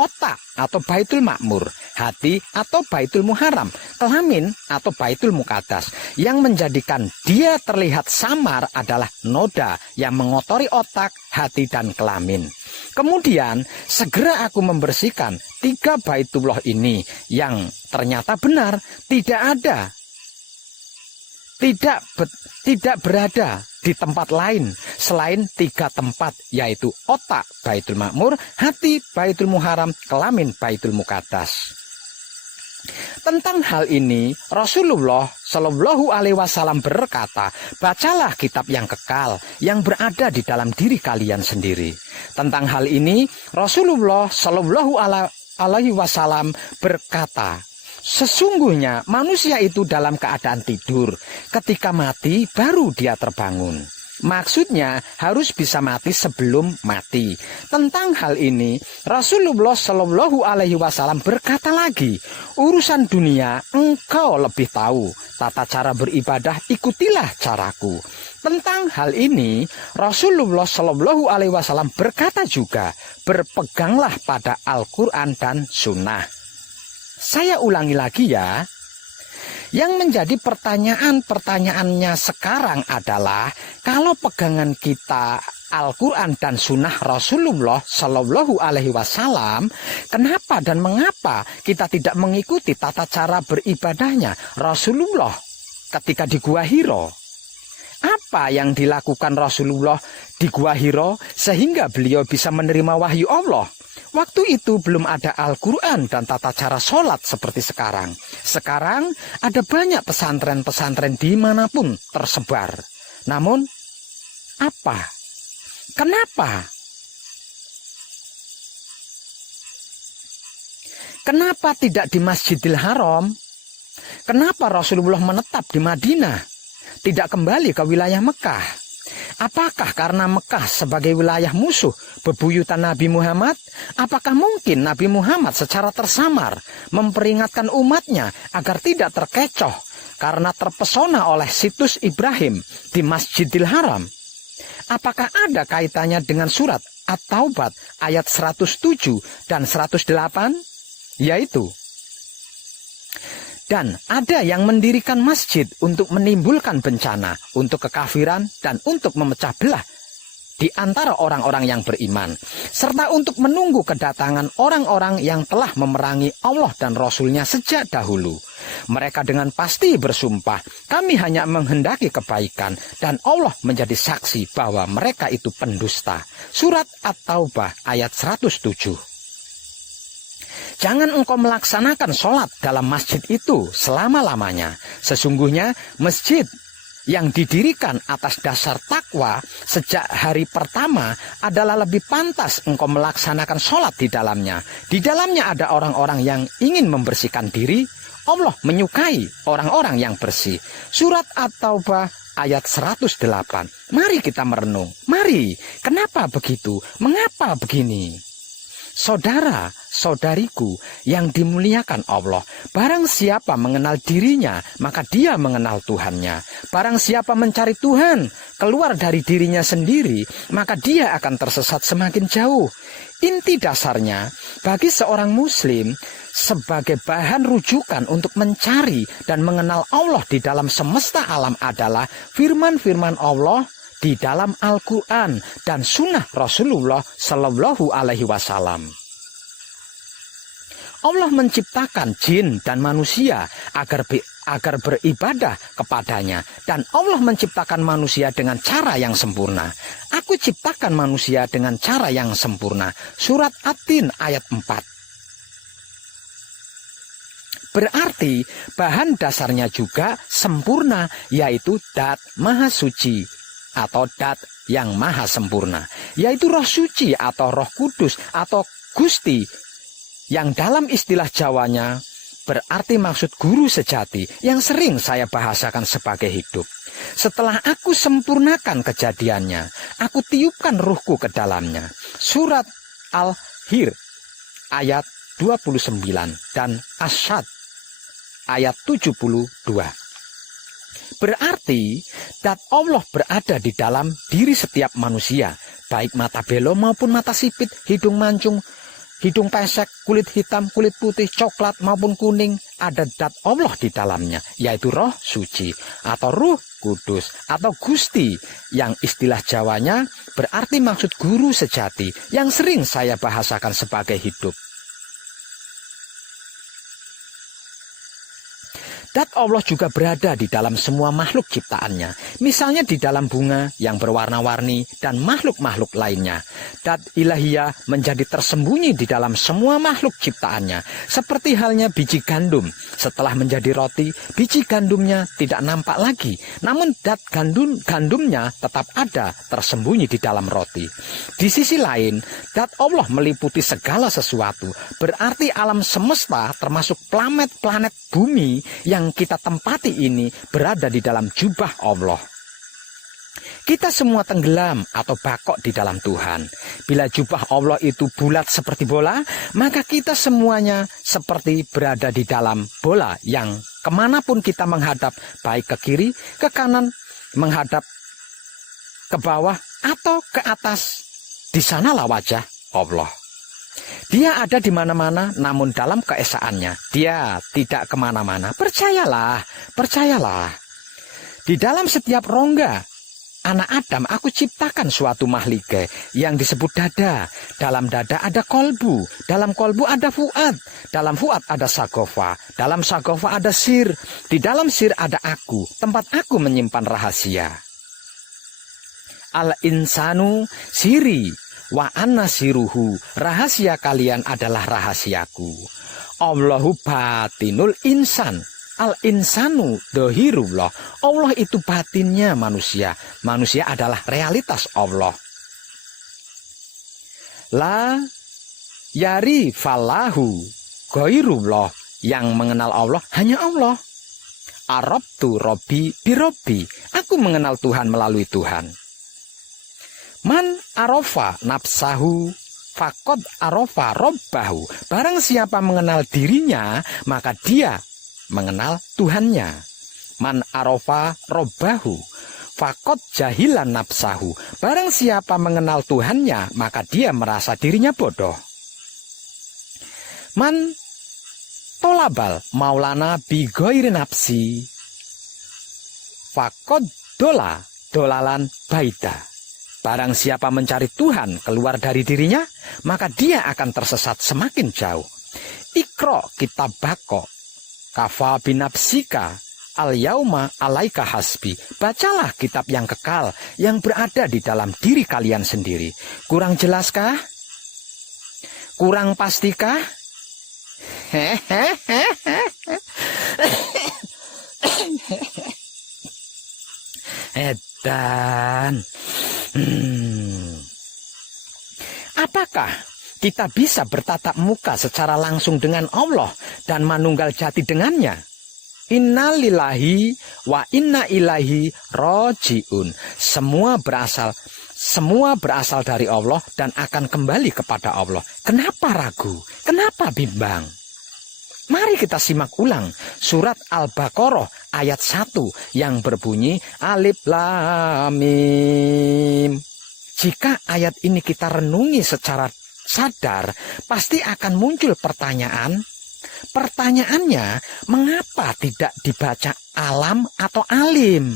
otak atau Baitul Ma'mur, hati atau Baitul Muharram, kelamin atau Baitul Muqaddas. Yang menjadikan dia terlihat samar adalah noda yang mengotori otak, hati dan kelamin. Kemudian segera aku membersihkan 3 Baitullah ini yang ternyata benar tidak berada di tempat lain selain 3 tempat, yaitu otak Baitul Ma'mur, hati Baitul Muharram, kelamin Baitul Muqaddas. Tentang hal ini Rasulullah Shallallahu Alaihi Wasallam berkata, bacalah kitab yang kekal yang berada di dalam diri kalian sendiri. Tentang hal ini Rasulullah Shallallahu Alaihi Wasallam berkata, sesungguhnya manusia itu dalam keadaan tidur, ketika mati baru dia terbangun. Maksudnya harus bisa mati sebelum mati. Tentang hal ini Rasulullah Shallallahu Alaihi Wasallam berkata lagi, urusan dunia engkau lebih tahu, tata cara beribadah ikutilah caraku. Tentang hal ini Rasulullah Shallallahu Alaihi Wasallam berkata juga, berpeganglah pada Al-Quran dan Sunnah. Saya ulangi lagi ya. Yang menjadi pertanyaannya sekarang adalah, kalau pegangan kita Al-Quran dan Sunnah Rasulullah Shallallahu Alaihi Wasallam, kenapa dan mengapa kita tidak mengikuti tata cara beribadahnya Rasulullah ketika di Gua Hiro? Apa yang dilakukan Rasulullah di Gua Hiro sehingga beliau bisa menerima wahyu Allah? Waktu itu belum ada Al-Quran dan tata cara sholat seperti sekarang. Sekarang ada banyak pesantren-pesantren dimanapun tersebar. Namun, apa? Kenapa? Kenapa tidak di Masjidil Haram? Kenapa Rasulullah menetap di Madinah? Tidak kembali ke wilayah Mekah? Apakah karena Mekah sebagai wilayah musuh bebuyutan Nabi Muhammad? Apakah mungkin Nabi Muhammad secara tersamar memperingatkan umatnya agar tidak terkecoh karena terpesona oleh situs Ibrahim di Masjidil Haram? Apakah ada kaitannya dengan surat At-Taubat ayat 107 dan 108? Yaitu, dan ada yang mendirikan masjid untuk menimbulkan bencana, untuk kekafiran, dan untuk memecah belah di antara orang-orang yang beriman, serta untuk menunggu kedatangan orang-orang yang telah memerangi Allah dan Rasul-Nya sejak dahulu. Mereka dengan pasti bersumpah, kami hanya menghendaki kebaikan, dan Allah menjadi saksi bahwa mereka itu pendusta. Surat At-Taubah ayat 107. Jangan engkau melaksanakan sholat dalam masjid itu selama-lamanya. Sesungguhnya masjid yang didirikan atas dasar takwa sejak hari pertama adalah lebih pantas engkau melaksanakan sholat di dalamnya. Di dalamnya ada orang-orang yang ingin membersihkan diri. Allah menyukai orang-orang yang bersih. Surat At-Taubah ayat 108. Mari kita merenung. Mari, kenapa begitu? Mengapa begini? Saudara, saudariku yang dimuliakan Allah, barang siapa mengenal dirinya, maka dia mengenal Tuhannya. Barang siapa mencari Tuhan keluar dari dirinya sendiri, maka dia akan tersesat semakin jauh. Inti dasarnya, bagi seorang muslim, sebagai bahan rujukan untuk mencari dan mengenal Allah di dalam semesta alam adalah firman-firman Allah di dalam Al-Quran dan Sunnah Rasulullah Shallallahu Alaihi Wasallam. Allah menciptakan jin dan manusia agar beribadah kepadanya, dan Allah menciptakan manusia dengan cara yang sempurna. Aku ciptakan manusia dengan cara yang sempurna. Surat At-Tin ayat 4. Berarti bahan dasarnya juga sempurna, yaitu Dat Maha Suci atau Dat yang maha sempurna, yaitu Roh Suci atau Roh Kudus atau Gusti, yang dalam istilah Jawanya berarti maksud guru sejati yang sering saya bahasakan sebagai hidup. Setelah aku sempurnakan kejadiannya, aku tiupkan ruhku ke dalamnya. Surat Al-Hir ayat 29 dan Asyad ayat 72. Berarti Dat Allah berada di dalam diri setiap manusia, baik mata belo maupun mata sipit, hidung mancung, hidung pesek, kulit hitam, kulit putih, coklat maupun kuning. Ada Dat Allah di dalamnya, yaitu Roh Suci atau Ruh Kudus atau Gusti, yang istilah Jawanya berarti maksud guru sejati yang sering saya bahasakan sebagai hidup. Dat Allah juga berada di dalam semua makhluk ciptaannya, misalnya di dalam bunga yang berwarna-warni dan makhluk-makhluk lainnya. Dat ilahiyah menjadi tersembunyi di dalam semua makhluk ciptaannya, seperti halnya biji gandum. Setelah menjadi roti, biji gandumnya tidak nampak lagi, namun dat gandumnya tetap ada tersembunyi di dalam roti. Di sisi lain, Dat Allah meliputi segala sesuatu, berarti alam semesta termasuk planet-planet bumi yang kita tempati ini berada di dalam jubah Allah. Kita semua tenggelam atau bakok di dalam Tuhan. Bila jubah Allah itu bulat seperti bola, maka kita semuanya seperti berada di dalam bola yang kemanapun kita menghadap, baik ke kiri, ke kanan, menghadap ke bawah atau ke atas, di sanalah wajah Allah. Dia ada di mana-mana, namun dalam keesaannya dia tidak kemana-mana. Percayalah, percayalah. Di dalam setiap rongga anak Adam aku ciptakan suatu mahlige yang disebut dada. Dalam dada ada kolbu, dalam kolbu ada fuad, dalam fuad ada sagofa, dalam sagofa ada sir, di dalam sir ada aku, tempat aku menyimpan rahasia. Al-insanu siri wa anna siruhu, rahasia kalian adalah rahasiaku. Allahu batinul insan, al-insanu dohirullah. Allah itu batinnya manusia. Manusia adalah realitas Allah. La yari falahu goirullah, yang mengenal Allah hanya Allah. Arabtu robbi birobi, aku mengenal Tuhan melalui Tuhan. Man arofa nafsahu fakod arofa robbahu, barang siapa mengenal dirinya maka dia mengenal Tuhannya. Man arofa robbahu fakod jahilan nafsahu, barang siapa mengenal Tuhannya maka dia merasa dirinya bodoh. Man tolabal maulana bigoiri nafsi fakod dolalan baida, barang siapa mencari Tuhan keluar dari dirinya, maka dia akan tersesat semakin jauh. Ikro kitabako kafa binapsika al yauma alaika hasbi, bacalah kitab yang kekal yang berada di dalam diri kalian sendiri. Kurang jelaskah? Kurang pastikah? Edan. Apakah kita bisa bertatap muka secara langsung dengan Allah dan manunggal jati dengannya? Inna lillahi wa inna ilaihi rojiun. Semua berasal dari Allah dan akan kembali kepada Allah. Kenapa ragu? Kenapa bimbang? Mari kita simak ulang surat Al-Baqarah ayat 1 yang berbunyi Alif Lam Mim. Jika ayat ini kita renungi secara sadar, pasti akan muncul pertanyaan. Pertanyaannya, mengapa tidak dibaca alam atau alim?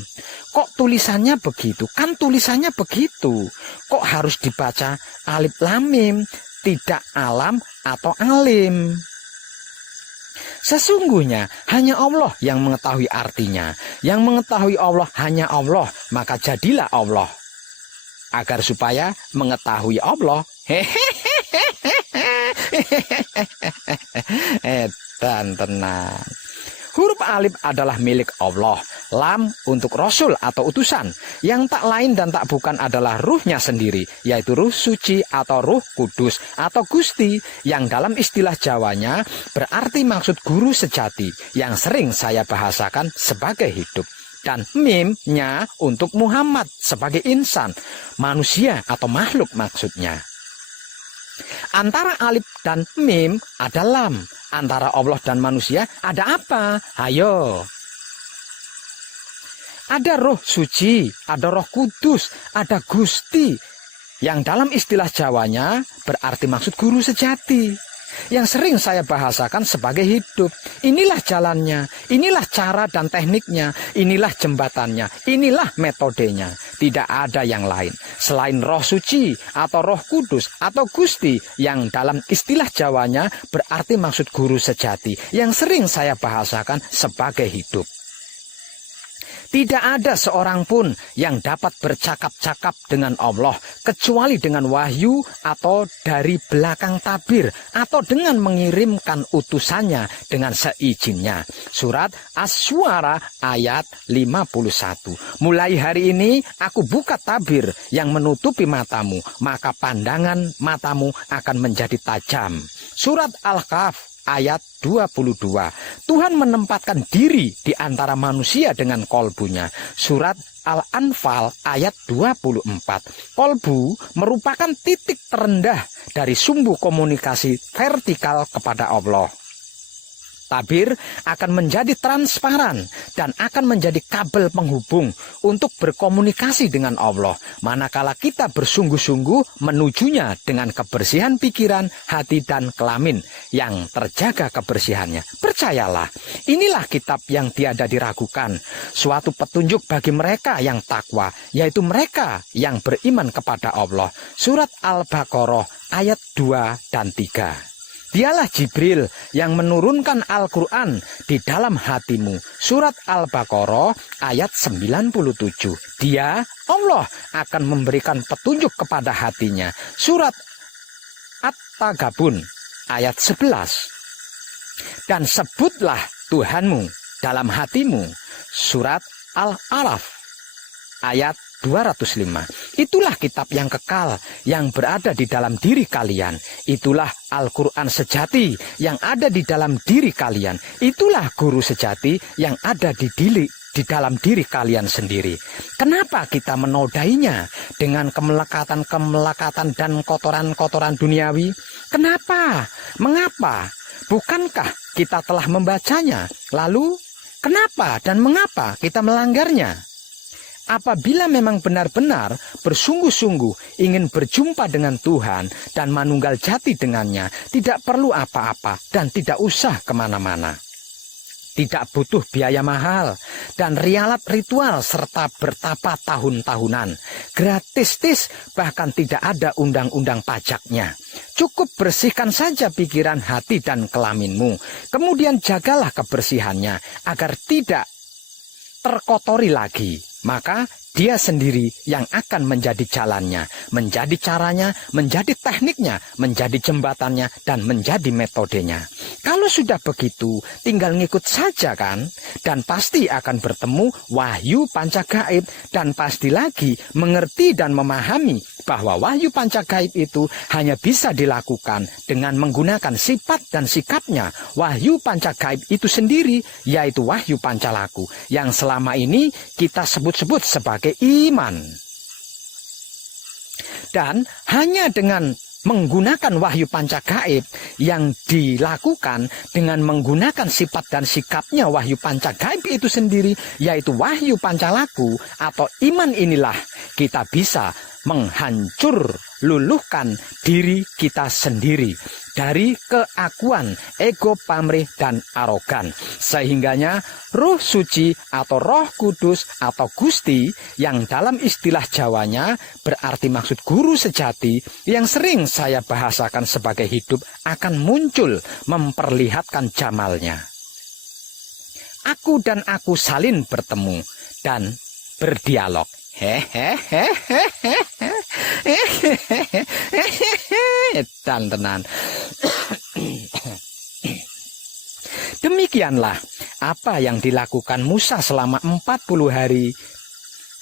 Kok tulisannya begitu? Kan tulisannya begitu. Kok harus dibaca Alif Lam Mim, tidak alam atau alim? Sesungguhnya hanya Allah yang mengetahui artinya. Yang mengetahui Allah hanya Allah, maka jadilah Allah. Agar supaya mengetahui Allah. Dan tenang. Huruf alif adalah milik Allah. Lam untuk Rasul atau utusan. Yang tak lain dan tak bukan adalah ruhnya sendiri, yaitu ruh suci atau ruh kudus atau Gusti, yang dalam istilah Jawanya berarti maksud guru sejati, yang sering saya bahasakan sebagai hidup. Dan mimnya untuk Muhammad sebagai insan, manusia atau makhluk maksudnya. Antara alif dan mim ada lam. Antara Allah dan manusia ada apa? Ayo. Ada roh suci, ada roh kudus, ada Gusti, yang dalam istilah Jawanya berarti maksud guru sejati, yang sering saya bahasakan sebagai hidup. Inilah jalannya, inilah cara dan tekniknya, inilah jembatannya, inilah metodenya. Tidak ada yang lain selain roh suci atau roh kudus atau Gusti, yang dalam istilah Jawanya berarti maksud guru sejati, yang sering saya bahasakan sebagai hidup. Tidak ada seorang pun yang dapat bercakap-cakap dengan Allah kecuali dengan wahyu atau dari belakang tabir atau dengan mengirimkan utusannya dengan seizinnya. Surat Asy-Syu'ara ayat 51. Mulai hari ini aku buka tabir yang menutupi matamu, maka pandangan matamu akan menjadi tajam. Surat Al-Kahf ayat 22. Tuhan menempatkan diri di antara manusia dengan kolbunya. Surat Al-Anfal ayat 24. Kolbu merupakan titik terendah dari sumbu komunikasi vertikal kepada Allah. Tabir akan menjadi transparan dan akan menjadi kabel penghubung untuk berkomunikasi dengan Allah. Manakala kita bersungguh-sungguh menujunya dengan kebersihan pikiran, hati, dan kelamin yang terjaga kebersihannya. Percayalah, inilah kitab yang tiada diragukan. Suatu petunjuk bagi mereka yang takwa, yaitu mereka yang beriman kepada Allah. Surat Al-Baqarah ayat 2 dan 3. Dialah Jibril yang menurunkan Al-Quran di dalam hatimu. Surat Al-Baqarah ayat 97. Dia, Allah, akan memberikan petunjuk kepada hatinya. Surat At-Tagabun ayat 11. Dan sebutlah Tuhanmu dalam hatimu. Surat Al-Araf ayat 205. Itulah kitab yang kekal yang berada di dalam diri kalian. Itulah Al-Quran sejati yang ada di dalam diri kalian. Itulah guru sejati yang ada di dalam diri kalian sendiri. Kenapa kita menodainya dengan kemelekatan-kemelekatan dan kotoran-kotoran duniawi? Kenapa? Mengapa? Bukankah kita telah membacanya? Lalu kenapa dan mengapa kita melanggarnya? Apabila memang benar-benar bersungguh-sungguh ingin berjumpa dengan Tuhan dan manunggal jati dengannya, tidak perlu apa-apa dan tidak usah kemana-mana. Tidak butuh biaya mahal dan rialat ritual serta bertapa tahun-tahunan. Gratis, bahkan tidak ada undang-undang pajaknya. Cukup bersihkan saja pikiran, hati, dan kelaminmu. Kemudian jagalah kebersihannya agar tidak terkotori lagi. Maka dia sendiri yang akan menjadi jalannya, menjadi caranya, menjadi tekniknya, menjadi jembatannya, dan menjadi metodenya. Kalau sudah begitu, tinggal ngikut saja kan? Dan pasti akan bertemu wahyu pancagaib, dan pasti lagi mengerti dan memahami bahwa wahyu pancagaib itu hanya bisa dilakukan dengan menggunakan sifat dan sikapnya wahyu pancagaib itu sendiri, yaitu wahyu pancalaku yang selama ini kita sebut-sebut sebagai iman. Dan hanya dengan menggunakan wahyu pancagaib yang dilakukan dengan menggunakan sifat dan sikapnya wahyu pancagaib itu sendiri, yaitu wahyu pancalaku atau iman, inilah kita bisa menghancur luluhkan diri kita sendiri dari keakuan, ego, pamrih, dan arogan. Sehingganya Roh Suci atau Roh Kudus atau Gusti yang dalam istilah Jawanya berarti maksud guru sejati yang sering saya bahasakan sebagai hidup akan muncul memperlihatkan jamalnya. Aku dan aku salin bertemu dan berdialog. Tenan. Demikianlah apa yang dilakukan Musa selama 40 hari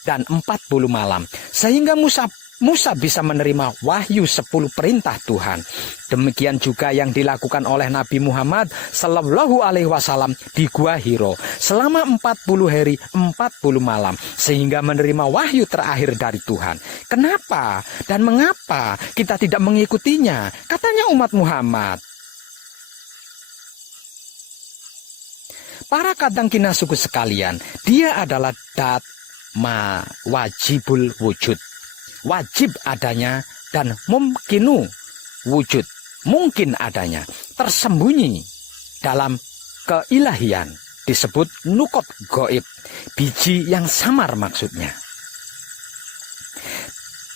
dan 40 malam. Sehingga Musa bisa menerima wahyu 10 perintah Tuhan. Demikian juga yang dilakukan oleh Nabi Muhammad Sallallahu Alaihi Wasallam di Gua Hiro selama 40 hari 40 malam, sehingga menerima wahyu terakhir dari Tuhan. Kenapa dan mengapa kita tidak mengikutinya? Katanya umat Muhammad. Para kadang kina suku sekalian, dia adalah dat ma wajibul wujud. Wajib adanya dan mumkinu wujud, mungkin adanya, tersembunyi dalam keilahian, disebut nukot goib, biji yang samar maksudnya.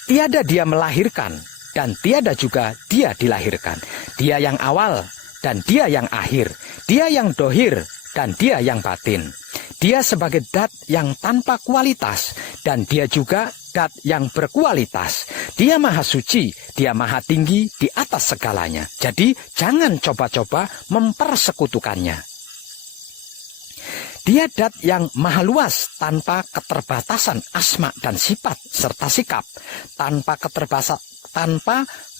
Tiada dia melahirkan dan tiada juga dia dilahirkan. Dia yang awal dan dia yang akhir, dia yang dohir dan dia yang batin. Dia sebagai dat yang tanpa kualitas dan dia juga dat yang berkualitas. Dia maha suci, dia maha tinggi di atas segalanya. Jadi jangan coba-coba mempersekutukannya. Dia dat yang maha luas tanpa keterbatasan asma dan sifat serta sikap, tanpa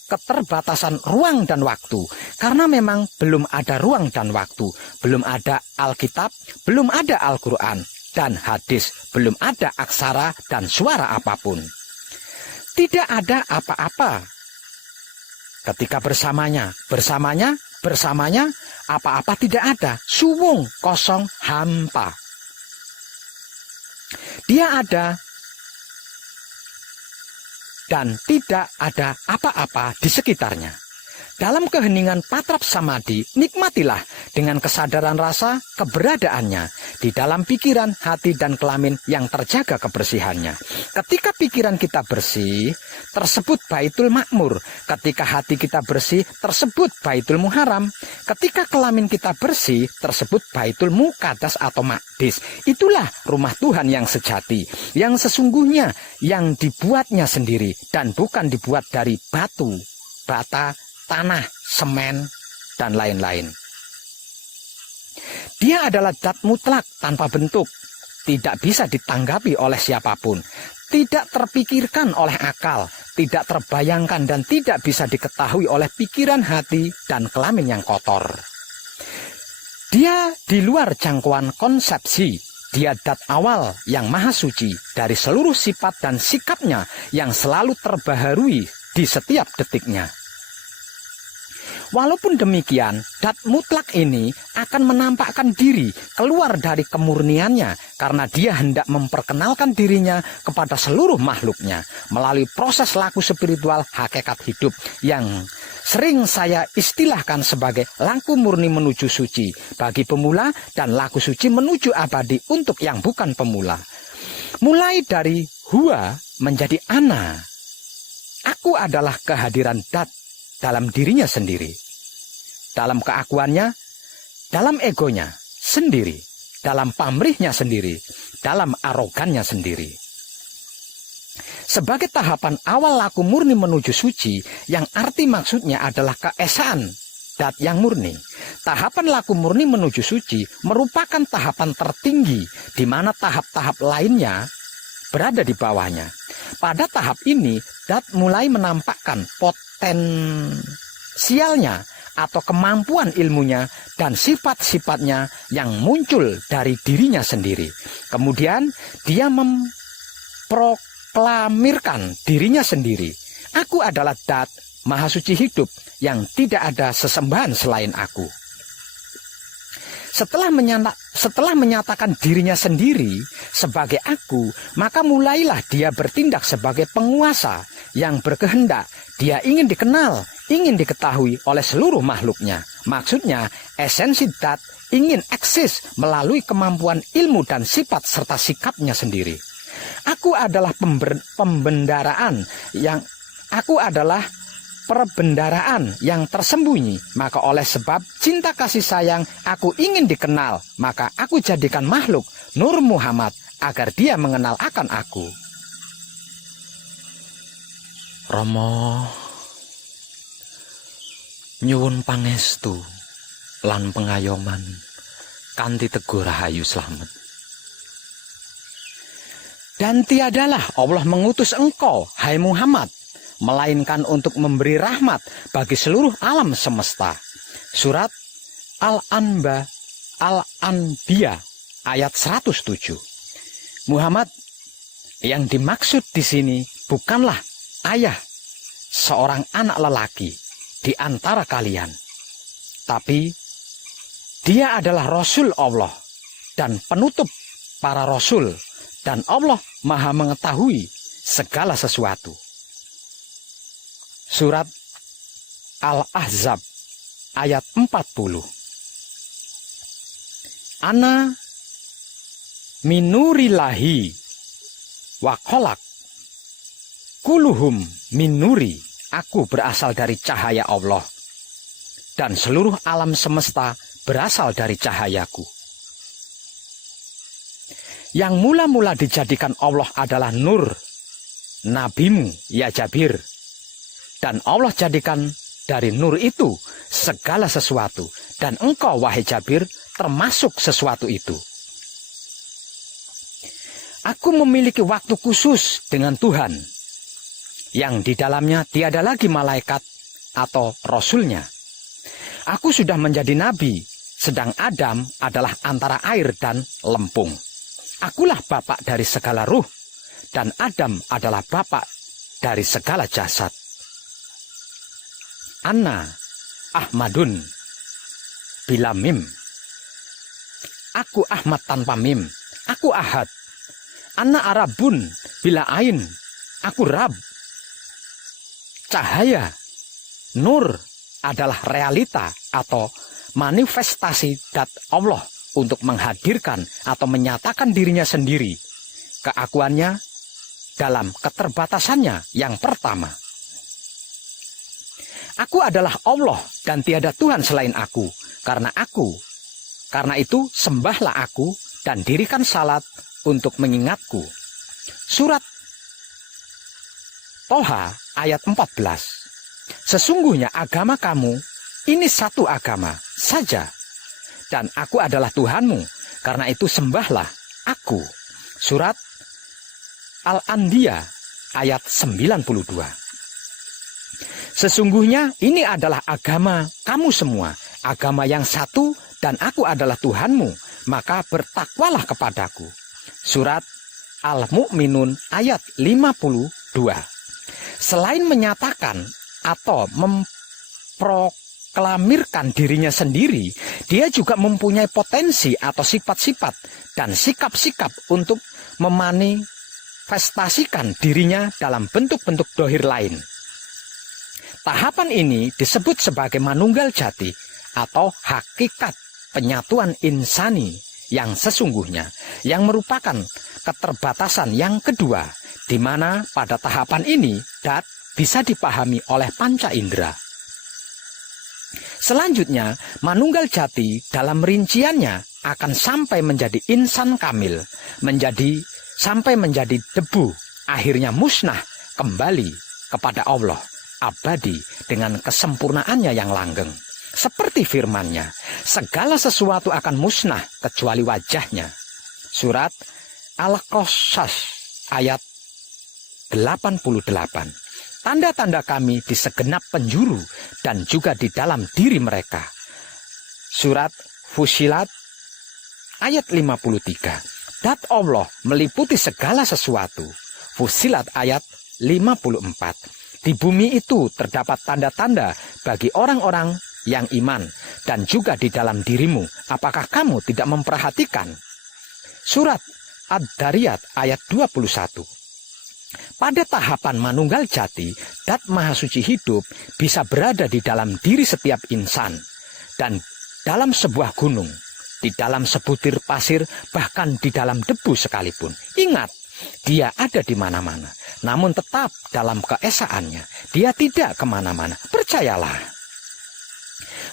keterbatasan ruang dan waktu. Karena memang belum ada ruang dan waktu, belum ada Alkitab, belum ada Al-Quran dan hadis, belum ada aksara dan suara apapun. Tidak ada apa-apa. Ketika bersamanya, apa-apa tidak ada, suwung, kosong, hampa. Dia ada dan tidak ada apa-apa di sekitarnya. Dalam keheningan patrap samadhi, nikmatilah dengan kesadaran rasa keberadaannya di dalam pikiran, hati, dan kelamin yang terjaga kebersihannya. Ketika pikiran kita bersih, tersebut baitul makmur. Ketika hati kita bersih, tersebut baitul muharam. Ketika kelamin kita bersih, tersebut baitul muqaddas atau maqdis. Itulah rumah Tuhan yang sejati, yang sesungguhnya, yang dibuatnya sendiri dan bukan dibuat dari batu, bata, tanah, semen, dan lain-lain. Dia adalah zat mutlak tanpa bentuk, tidak bisa ditanggapi oleh siapapun, tidak terpikirkan oleh akal, tidak terbayangkan dan tidak bisa diketahui oleh pikiran, hati, dan kelamin yang kotor. Dia di luar jangkauan konsepsi. Dia zat awal yang maha suci dari seluruh sifat dan sikapnya yang selalu terbaharui di setiap detiknya. Walaupun demikian, zat mutlak ini akan menampakkan diri keluar dari kemurniannya karena dia hendak memperkenalkan dirinya kepada seluruh makhluknya melalui proses laku spiritual hakikat hidup yang sering saya istilahkan sebagai laku murni menuju suci bagi pemula dan laku suci menuju abadi untuk yang bukan pemula. Mulai dari huwa menjadi ana. Aku adalah kehadiran zat dalam dirinya sendiri, dalam keakuannya, dalam egonya sendiri, dalam pamrihnya sendiri, dalam arogannya sendiri. Sebagai tahapan awal laku murni menuju suci, yang arti maksudnya adalah keesaan zat yang murni. Tahapan laku murni menuju suci merupakan tahapan tertinggi di mana tahap-tahap lainnya berada di bawahnya. Pada tahap ini, zat mulai menampakkan potensialnya atau kemampuan ilmunya dan sifat-sifatnya yang muncul dari dirinya sendiri. Kemudian dia memproklamirkan dirinya sendiri. Aku adalah zat maha suci hidup yang tidak ada sesembahan selain aku. Setelah menyatakan dirinya sendiri sebagai aku, maka mulailah dia bertindak sebagai penguasa yang berkehendak. Dia ingin dikenal, ingin diketahui oleh seluruh makhluknya. Maksudnya, esensi zat ingin eksis melalui kemampuan ilmu dan sifat serta sikapnya sendiri. Aku adalah perbendaraan yang tersembunyi. Maka oleh sebab cinta kasih sayang aku ingin dikenal, maka aku jadikan makhluk Nur Muhammad agar dia mengenal akan aku. Rama nyuwun pangestu lan pengayoman kanthi teguh rahayu slamet. Dan tiadalah Allah mengutus engkau, hai Muhammad, melainkan untuk memberi rahmat bagi seluruh alam semesta. Surat Al-Anbiya ayat 107. Muhammad yang dimaksud di sini bukanlah ayah seorang anak lelaki di antara kalian, tapi dia adalah Rasul Allah dan penutup para Rasul, dan Allah Maha mengetahui segala sesuatu. Surat Al-Ahzab ayat 40. Ana minurilahi wa kholak kuluhum minuri. Aku berasal dari cahaya Allah dan seluruh alam semesta berasal dari cahayaku. Yang mula-mula dijadikan Allah adalah Nur, nabimu ya Jabir. Dan Allah jadikan dari nur itu segala sesuatu. Dan engkau wahai Jabir termasuk sesuatu itu. Aku memiliki waktu khusus dengan Tuhan, yang di dalamnya tiada lagi malaikat atau rasulnya. Aku sudah menjadi nabi, sedang Adam adalah antara air dan lempung. Akulah bapak dari segala ruh, dan Adam adalah bapak dari segala jasad. Ana Ahmadun bila mim. Aku Ahmad tanpa mim. Aku Ahad. Ana Arabun bila ain. Aku Rab. Cahaya, nur adalah realita atau manifestasi zat Allah untuk menghadirkan atau menyatakan dirinya sendiri, keakuannya dalam keterbatasannya yang pertama. Aku adalah Allah dan tiada Tuhan selain aku. Karena itu sembahlah aku dan dirikan salat untuk mengingatku. Surat Toha ayat 14. Sesungguhnya agama kamu ini satu agama saja, dan aku adalah Tuhanmu, karena itu sembahlah aku. Surat Al-Anbiya ayat 92. Sesungguhnya ini adalah agama kamu semua, agama yang satu, dan aku adalah Tuhanmu, maka bertakwalah kepadaku. Surat Al-Mu'minun ayat 52. Selain menyatakan atau memproklamirkan dirinya sendiri, dia juga mempunyai potensi atau sifat-sifat dan sikap-sikap untuk memanifestasikan dirinya dalam bentuk-bentuk dohir lain. Tahapan ini disebut sebagai manunggal jati atau hakikat penyatuan insani yang sesungguhnya, yang merupakan keterbatasan yang kedua, di mana pada tahapan ini dat bisa dipahami oleh panca indera. Selanjutnya, manunggal jati dalam rinciannya akan sampai menjadi insan kamil, sampai menjadi debu, akhirnya musnah kembali kepada Allah abadi dengan kesempurnaannya yang langgeng. Seperti firman-Nya, segala sesuatu akan musnah kecuali wajahnya. Surat Al-Qasas ayat 88. Tanda-tanda kami di segenap penjuru dan juga di dalam diri mereka. Surat Fusilat ayat 53. Dat Allah meliputi segala sesuatu. Fusilat ayat 54. Di bumi itu terdapat tanda-tanda bagi orang-orang yang iman, dan juga di dalam dirimu. Apakah kamu tidak memperhatikan? Surat Ad-Dariyat ayat 21. Pada tahapan manunggal jati, dat maha suci hidup bisa berada di dalam diri setiap insan, dan dalam sebuah gunung, di dalam sebutir pasir, bahkan di dalam debu sekalipun. Ingat, dia ada di mana-mana, namun tetap dalam keesaannya. Dia tidak kemana-mana. Percayalah.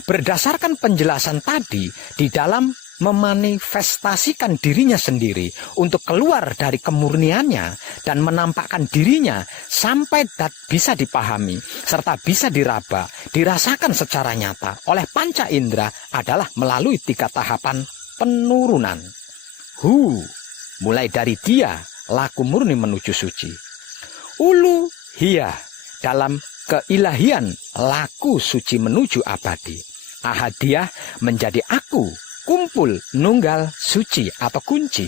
Berdasarkan penjelasan tadi, di dalam memanifestasikan dirinya sendiri untuk keluar dari kemurniannya dan menampakkan dirinya sampai dat bisa dipahami serta bisa diraba, dirasakan secara nyata oleh panca indera adalah melalui 3 tahapan penurunan. Mulai dari dia, laku murni menuju suci. Uluhiyah, dalam keilahian, laku suci menuju abadi. Ahadiyah, menjadi aku, kumpul, nunggal, suci atau kunci.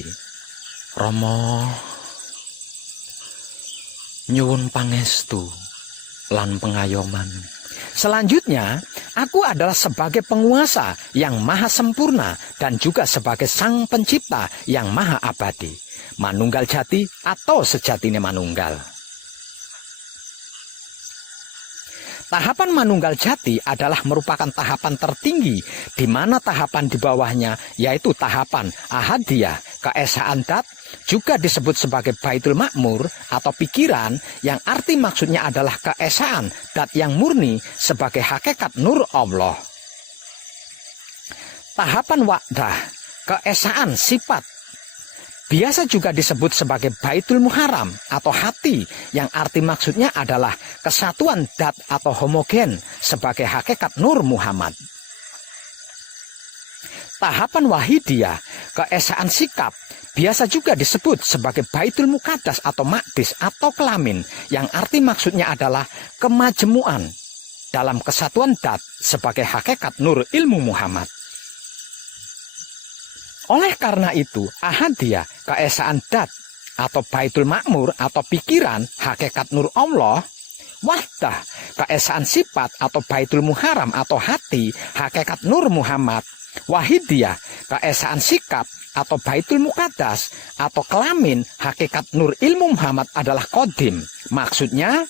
Rama nyuwun pangestu lan pengayoman. Selanjutnya, aku adalah sebagai penguasa yang maha sempurna dan juga sebagai sang pencipta yang maha abadi. Manunggal jati atau sejatinya manunggal. Tahapan manunggal jati adalah merupakan tahapan tertinggi, di mana tahapan di bawahnya yaitu tahapan ahadiyah, keesaan dat, juga disebut sebagai baitul makmur atau pikiran, yang arti maksudnya adalah keesaan dat yang murni sebagai hakikat nur Allah. Tahapan wa'dah, keesaan sifat, biasa juga disebut sebagai Baitul Muharram atau hati, yang arti maksudnya adalah kesatuan dat atau homogen sebagai hakikat Nur Muhammad. Tahapan Wahidiyah, keesaan sikap, biasa juga disebut sebagai Baitul Muqaddas atau Maqdis atau kelamin, yang arti maksudnya adalah kemajemuan dalam kesatuan dat sebagai hakikat nur ilmu Muhammad. Oleh karena itu, ahadiyah, keesaan dat atau Baitul Makmur atau pikiran hakikat nur Allah, wahdah, keesaan sifat atau Baitul Muharram atau hati hakikat nur Muhammad, wahidiyah, keesaan sikap atau Baitul Muqaddas atau kelamin hakikat nur ilmu Muhammad adalah qadim. Maksudnya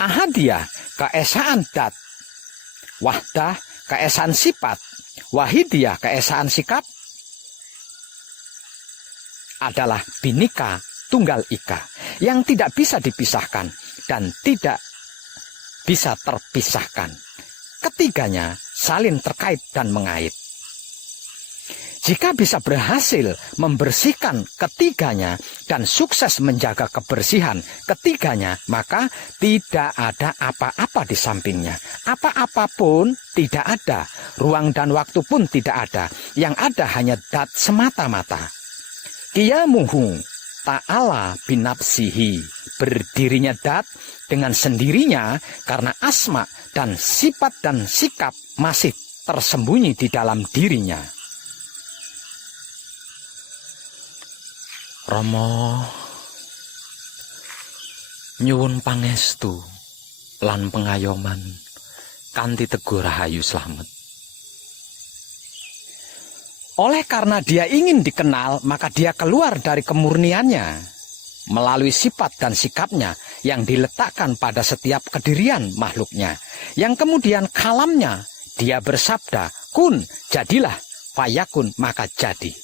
ahadiyah, keesaan dat, wahdah, keesaan sifat, wahidiyah, keesaan sikap adalah binika tunggal ika yang tidak bisa dipisahkan dan tidak bisa terpisahkan. Ketiganya saling terkait dan mengait. Jika bisa berhasil membersihkan ketiganya dan sukses menjaga kebersihan ketiganya, maka tidak ada apa-apa di sampingnya. Apa-apa pun tidak ada, ruang dan waktu pun tidak ada. Yang ada hanya dat semata-mata. Qiyamuhu ta'ala binafsihi, berdirinya dat dengan sendirinya karena asma dan sifat dan sikap masih tersembunyi di dalam dirinya. Rama nyuwun pangestu lan pengayoman kanthi Teguh Rahayu Slamet. Oleh karena dia ingin dikenal, maka dia keluar dari kemurniannya melalui sifat dan sikapnya yang diletakkan pada setiap kedirian makhluknya. Yang kemudian kalamnya, dia bersabda, kun, jadilah, fayakun, maka jadi.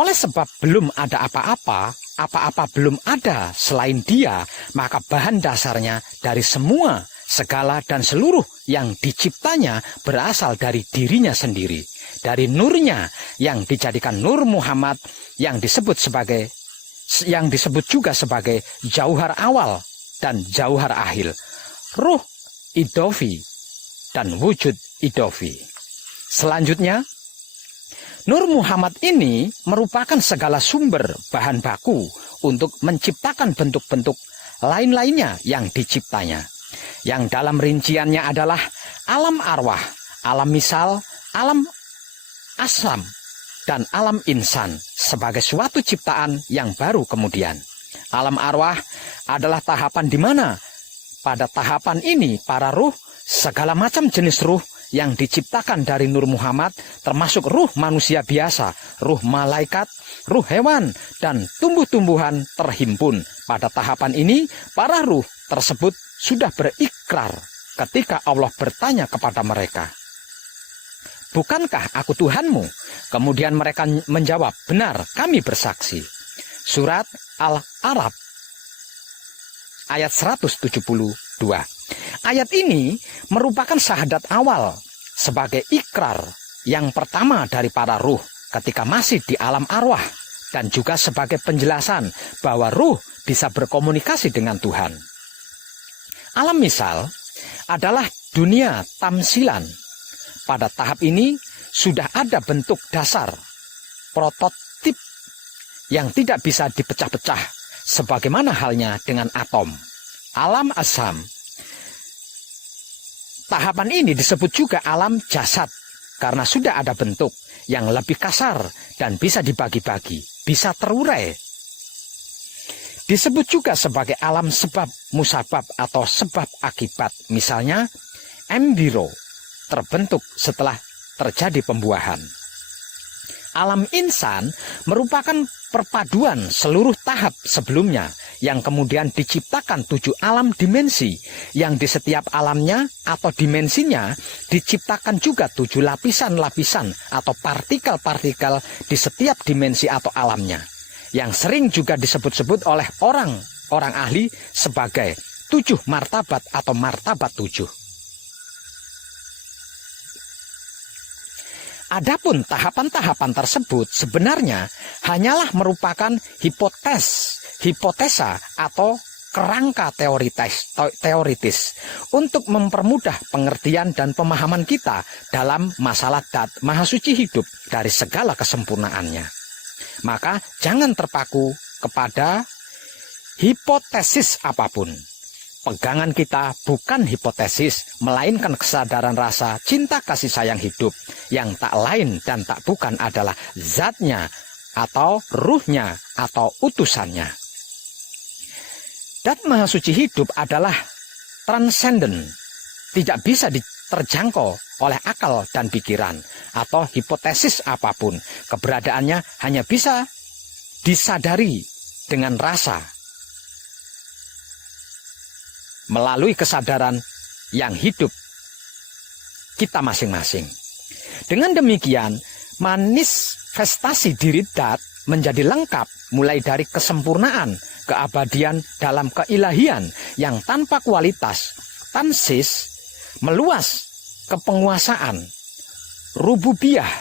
Oleh sebab belum ada apa-apa, apa-apa belum ada selain dia, maka bahan dasarnya dari semua, segala dan seluruh yang diciptanya berasal dari dirinya sendiri. Dari nurnya yang dijadikan nur Muhammad yang disebut juga sebagai jauhar awal dan jauhar akhir, ruh idofi dan wujud idofi. Selanjutnya, nur Muhammad ini merupakan segala sumber bahan baku untuk menciptakan bentuk-bentuk lain-lainnya yang diciptanya, yang dalam rinciannya adalah alam arwah, alam misal, alam asam, dan alam insan sebagai suatu ciptaan yang baru kemudian. Alam arwah adalah tahapan di mana pada tahapan ini para ruh, segala macam jenis ruh yang diciptakan dari nur Muhammad, termasuk ruh manusia biasa, ruh malaikat, ruh hewan, dan tumbuh-tumbuhan terhimpun. Pada tahapan ini, para ruh tersebut sudah berikrar ketika Allah bertanya kepada mereka, bukankah aku Tuhanmu? Kemudian mereka menjawab, benar, kami bersaksi. Surat Al-Araf ayat 172. Ayat ini merupakan syahadat awal sebagai ikrar yang pertama dari para ruh ketika masih di alam arwah, dan juga sebagai penjelasan bahwa ruh bisa berkomunikasi dengan Tuhan. Alam misal adalah dunia tamsilan. Pada tahap ini sudah ada bentuk dasar prototip yang tidak bisa dipecah-pecah, sebagaimana halnya dengan atom. Alam asam, tahapan ini disebut juga alam jasad karena sudah ada bentuk yang lebih kasar dan bisa dibagi-bagi, bisa terurai. Disebut juga sebagai alam sebab musabab atau sebab akibat, misalnya embrio terbentuk setelah terjadi pembuahan. Alam insan merupakan perpaduan seluruh tahap sebelumnya yang kemudian diciptakan 7 alam dimensi, yang di setiap alamnya atau dimensinya diciptakan juga 7 lapisan-lapisan atau partikel-partikel di setiap dimensi atau alamnya, yang sering juga disebut-sebut oleh orang ahli sebagai 7 martabat atau martabat 7. Adapun tahapan-tahapan tersebut sebenarnya hanyalah merupakan hipotesa atau kerangka teoritis untuk mempermudah pengertian dan pemahaman kita dalam masalah dat maha suci hidup dari segala kesempurnaannya. Maka jangan terpaku kepada hipotesis apapun. Pegangan kita bukan hipotesis, melainkan kesadaran rasa cinta kasih sayang hidup yang tak lain dan tak bukan adalah zatnya atau ruhnya atau utusannya. Dat Maha Suci hidup adalah transenden, tidak bisa terjangkau oleh akal dan pikiran atau hipotesis apapun. Keberadaannya hanya bisa disadari dengan rasa, melalui kesadaran yang hidup kita masing-masing. Dengan demikian, manifestasi diri Dat menjadi lengkap, mulai dari kesempurnaan, keabadian dalam keilahian yang tanpa kualitas, tansis, meluas ke penguasaan, rububiyah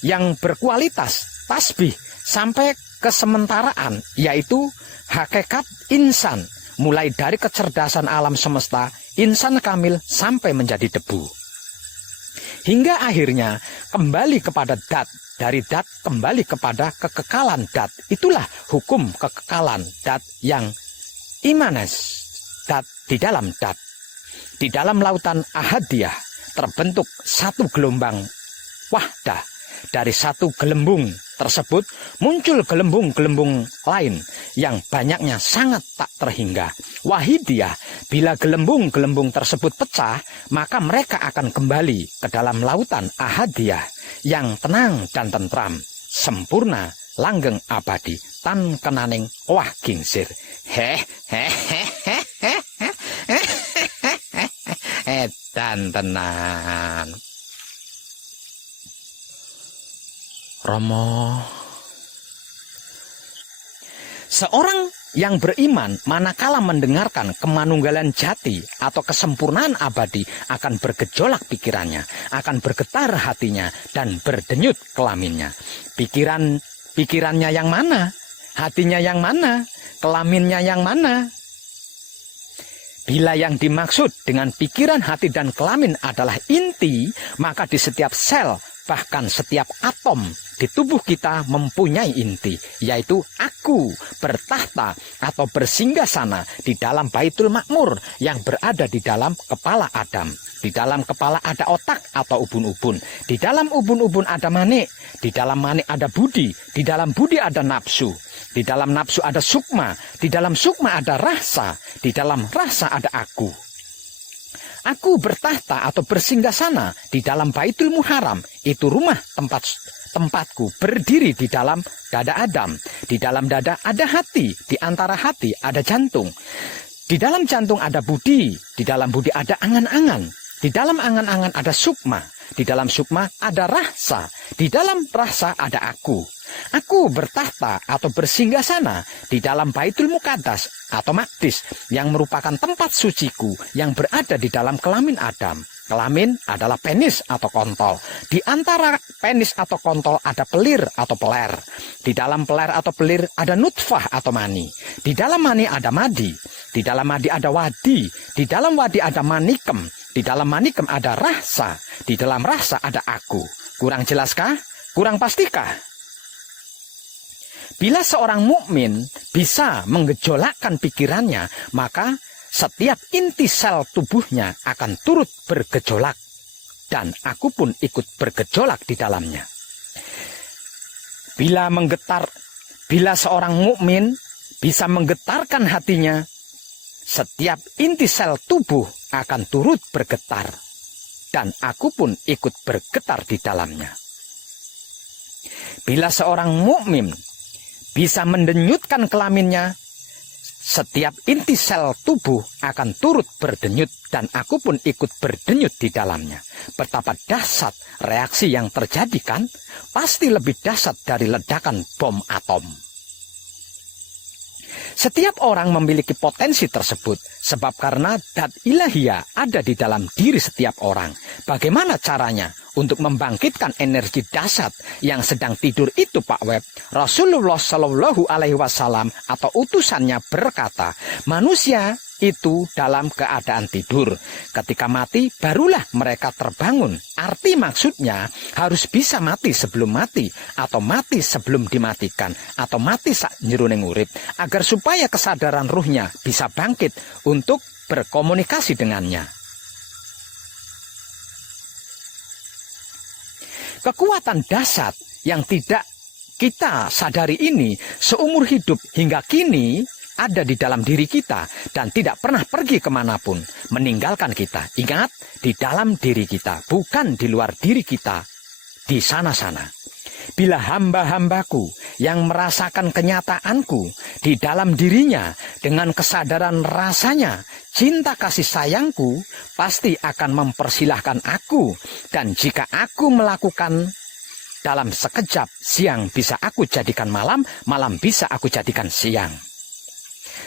yang berkualitas, tasbih, sampai kesementaraan, yaitu hakikat insan, mulai dari kecerdasan alam semesta, insan kamil sampai menjadi debu. Hingga akhirnya kembali kepada Dat, dari Dat kembali kepada kekekalan Dat. Itulah hukum kekekalan Dat yang imanes, Dat di dalam Dat. Di dalam lautan ahadiyah terbentuk satu gelombang wahdah. Dari satu gelembung tersebut muncul gelembung-gelembung lain yang banyaknya sangat tak terhingga. Wahidiyah, bila gelembung-gelembung tersebut pecah, maka mereka akan kembali ke dalam lautan ahadiyah yang tenang dan tentram, sempurna, langgeng abadi, tan kenaning wah gingsir. Edan tenan. Romo, seorang yang beriman manakala mendengarkan kemanunggalan jati atau kesempurnaan abadi akan bergejolak pikirannya, akan bergetar hatinya dan berdenyut kelaminnya. Pikirannya yang mana? Hatinya yang mana? Kelaminnya yang mana? Bila yang dimaksud dengan pikiran, hati, dan kelamin adalah inti, maka di setiap sel, bahkan setiap atom di tubuh kita mempunyai inti, yaitu aku bertahta atau bersinggasana di dalam Baitul Makmur yang berada di dalam kepala Adam. Di dalam kepala ada otak atau ubun-ubun. Di dalam ubun-ubun ada manik. Di dalam manik ada budi. Di dalam budi ada nafsu. Di dalam nafsu ada sukma. Di dalam sukma ada rasa. Di dalam rasa ada aku. Aku bertahta atau bersinggasana di dalam Baitul Muharram. Itu rumah tempatku berdiri di dalam dada Adam. Di dalam dada ada hati. Di antara hati ada jantung. Di dalam jantung ada budi. Di dalam budi ada angan-angan. Di dalam angan-angan ada sukma. Di dalam sukma ada rasa. Di dalam rasa ada aku. Aku bertahta atau bersinggasana di dalam Baitul Muqaddas atau Maqdis yang merupakan tempat suciku yang berada di dalam kelamin Adam. Kelamin adalah penis atau kontol. Di antara penis atau kontol ada pelir atau peler. Di dalam peler atau pelir ada nutfah atau mani. Di dalam mani ada madi. Di dalam madi ada wadi. Di dalam wadi ada manikem. Di dalam manikem ada rasa. Di dalam rasa ada aku. Kurang jelaskah? Kurang pastikah? Bila seorang mukmin bisa menggejolakkan pikirannya, maka setiap inti sel tubuhnya akan turut bergejolak. Dan aku pun ikut bergejolak di dalamnya. Bila seorang mukmin bisa menggetarkan hatinya, setiap inti sel tubuh akan turut bergetar. Dan aku pun ikut bergetar di dalamnya. Bila seorang mukmin bisa mendenyutkan kelaminnya, setiap inti sel tubuh akan turut berdenyut dan aku pun ikut berdenyut di dalamnya. Betapa dahsyat reaksi yang terjadi kan? Pasti lebih dahsyat dari ledakan bom atom. Setiap orang memiliki potensi tersebut sebab karena dat ilahiyah ada di dalam diri setiap orang. Bagaimana caranya untuk membangkitkan energi dahsyat yang sedang tidur itu, Pak Web? Rasulullah Shallallahu Alaihi Wasallam atau utusannya berkata, manusia itu dalam keadaan tidur. Ketika mati, barulah mereka terbangun. Arti maksudnya harus bisa mati sebelum mati, atau mati sebelum dimatikan, atau mati sak nyeruning urip, agar supaya kesadaran ruhnya bisa bangkit untuk berkomunikasi dengannya. Kekuatan dahsyat yang tidak kita sadari ini seumur hidup hingga kini ada di dalam diri kita dan tidak pernah pergi kemanapun meninggalkan kita. Ingat, di dalam diri kita, bukan di luar diri kita, di sana-sana. Bila hamba-hambaku yang merasakan kenyataanku di dalam dirinya dengan kesadaran rasanya, cinta kasih sayangku pasti akan mempersilahkan aku. Dan jika aku melakukan dalam sekejap, siang bisa aku jadikan malam, malam bisa aku jadikan siang.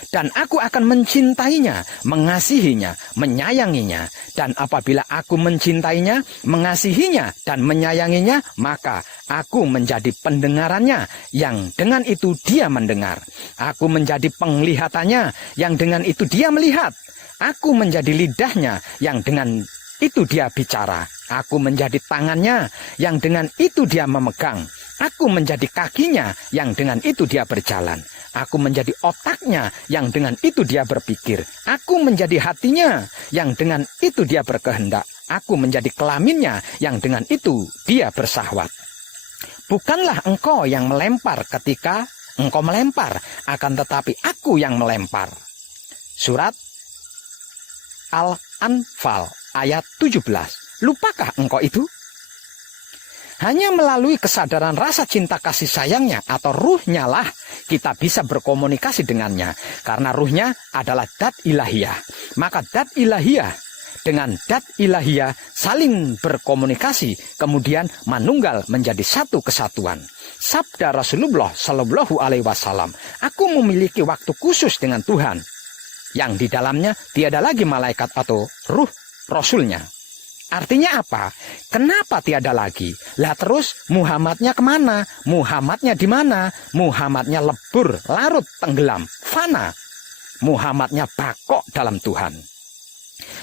Dan aku akan mencintainya, mengasihinya, menyayanginya. Dan apabila aku mencintainya, mengasihinya, dan menyayanginya, maka aku menjadi pendengarannya, yang dengan itu dia mendengar. Aku menjadi penglihatannya, yang dengan itu dia melihat. Aku menjadi lidahnya, yang dengan itu dia bicara. Aku menjadi tangannya, yang dengan itu dia memegang. Aku menjadi kakinya, yang dengan itu dia berjalan. Aku menjadi otaknya, yang dengan itu dia berpikir. Aku menjadi hatinya, yang dengan itu dia berkehendak. Aku menjadi kelaminnya, yang dengan itu dia bersahwat. Bukanlah engkau yang melempar ketika engkau melempar, akan tetapi aku yang melempar. Surat Al-Anfal ayat 17. Lupakah engkau itu? Hanya melalui kesadaran rasa cinta kasih sayangnya atau ruhnya lah kita bisa berkomunikasi dengannya. Karena ruhnya adalah dat ilahiyah. Maka dat ilahiyah dengan dat ilahiyah saling berkomunikasi, kemudian manunggal menjadi satu kesatuan. Sabda Rasulullah Shallallahu Alaihi Wasallam, aku memiliki waktu khusus dengan Tuhan, yang di dalamnya tiada lagi malaikat atau ruh Rasulnya. Artinya apa? Kenapa tiada lagi? Lah terus Muhammadnya kemana? Muhammadnya di mana? Muhammadnya lebur, larut, tenggelam, fana. Muhammadnya bakok dalam Tuhan.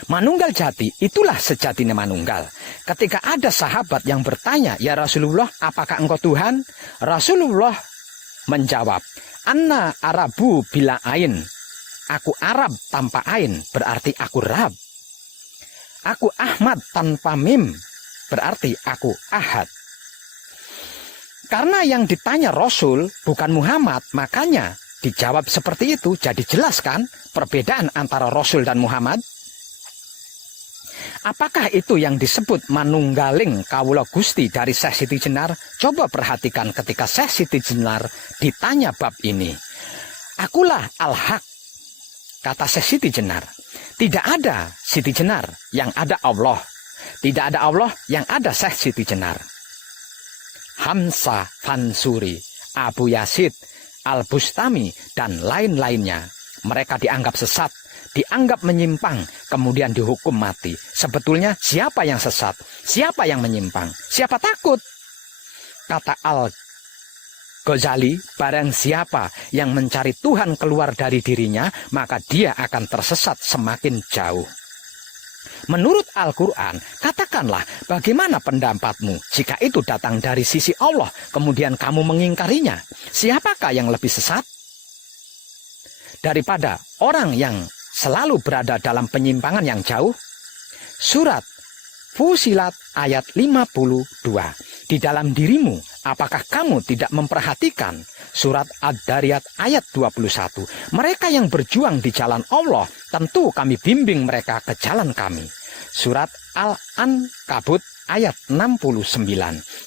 Manunggal jati, itulah sejatinya manunggal. Ketika ada sahabat yang bertanya, ya Rasulullah, apakah engkau Tuhan? Rasulullah menjawab, Anna Arabu bila ain. Aku Arab tanpa ain, berarti aku Rab. Aku Ahmad tanpa mim, berarti aku Ahad. Karena yang ditanya Rasul bukan Muhammad, makanya dijawab seperti itu. Jadi jelas kan perbedaan antara Rasul dan Muhammad? Apakah itu yang disebut manunggaling kawula Gusti dari Syekh Siti Jenar? Coba perhatikan ketika Syekh Siti Jenar ditanya bab ini. Akulah Al-Haq, kata Syekh Siti Jenar. Tidak ada Siti Jenar, yang ada Allah. Tidak ada Allah, yang ada Syekh Siti Jenar. Hamzah Fansuri, Abu Yazid, Al-Bustami, dan lain-lainnya. Mereka dianggap sesat, dianggap menyimpang, kemudian dihukum mati. Sebetulnya siapa yang sesat? Siapa yang menyimpang? Siapa takut? Kata Al-Ghazali, barang siapa yang mencari Tuhan keluar dari dirinya, maka dia akan tersesat semakin jauh. Menurut Al-Quran, katakanlah bagaimana pendapatmu jika itu datang dari sisi Allah, kemudian kamu mengingkarinya. Siapakah yang lebih sesat daripada orang yang selalu berada dalam penyimpangan yang jauh? Surat Fusilat ayat 52. Di dalam dirimu, apakah kamu tidak memperhatikan? Surat Ad-Dariyat ayat 21. Mereka yang berjuang di jalan Allah, tentu kami bimbing mereka ke jalan kami. Surat Al-Ankabut ayat 69.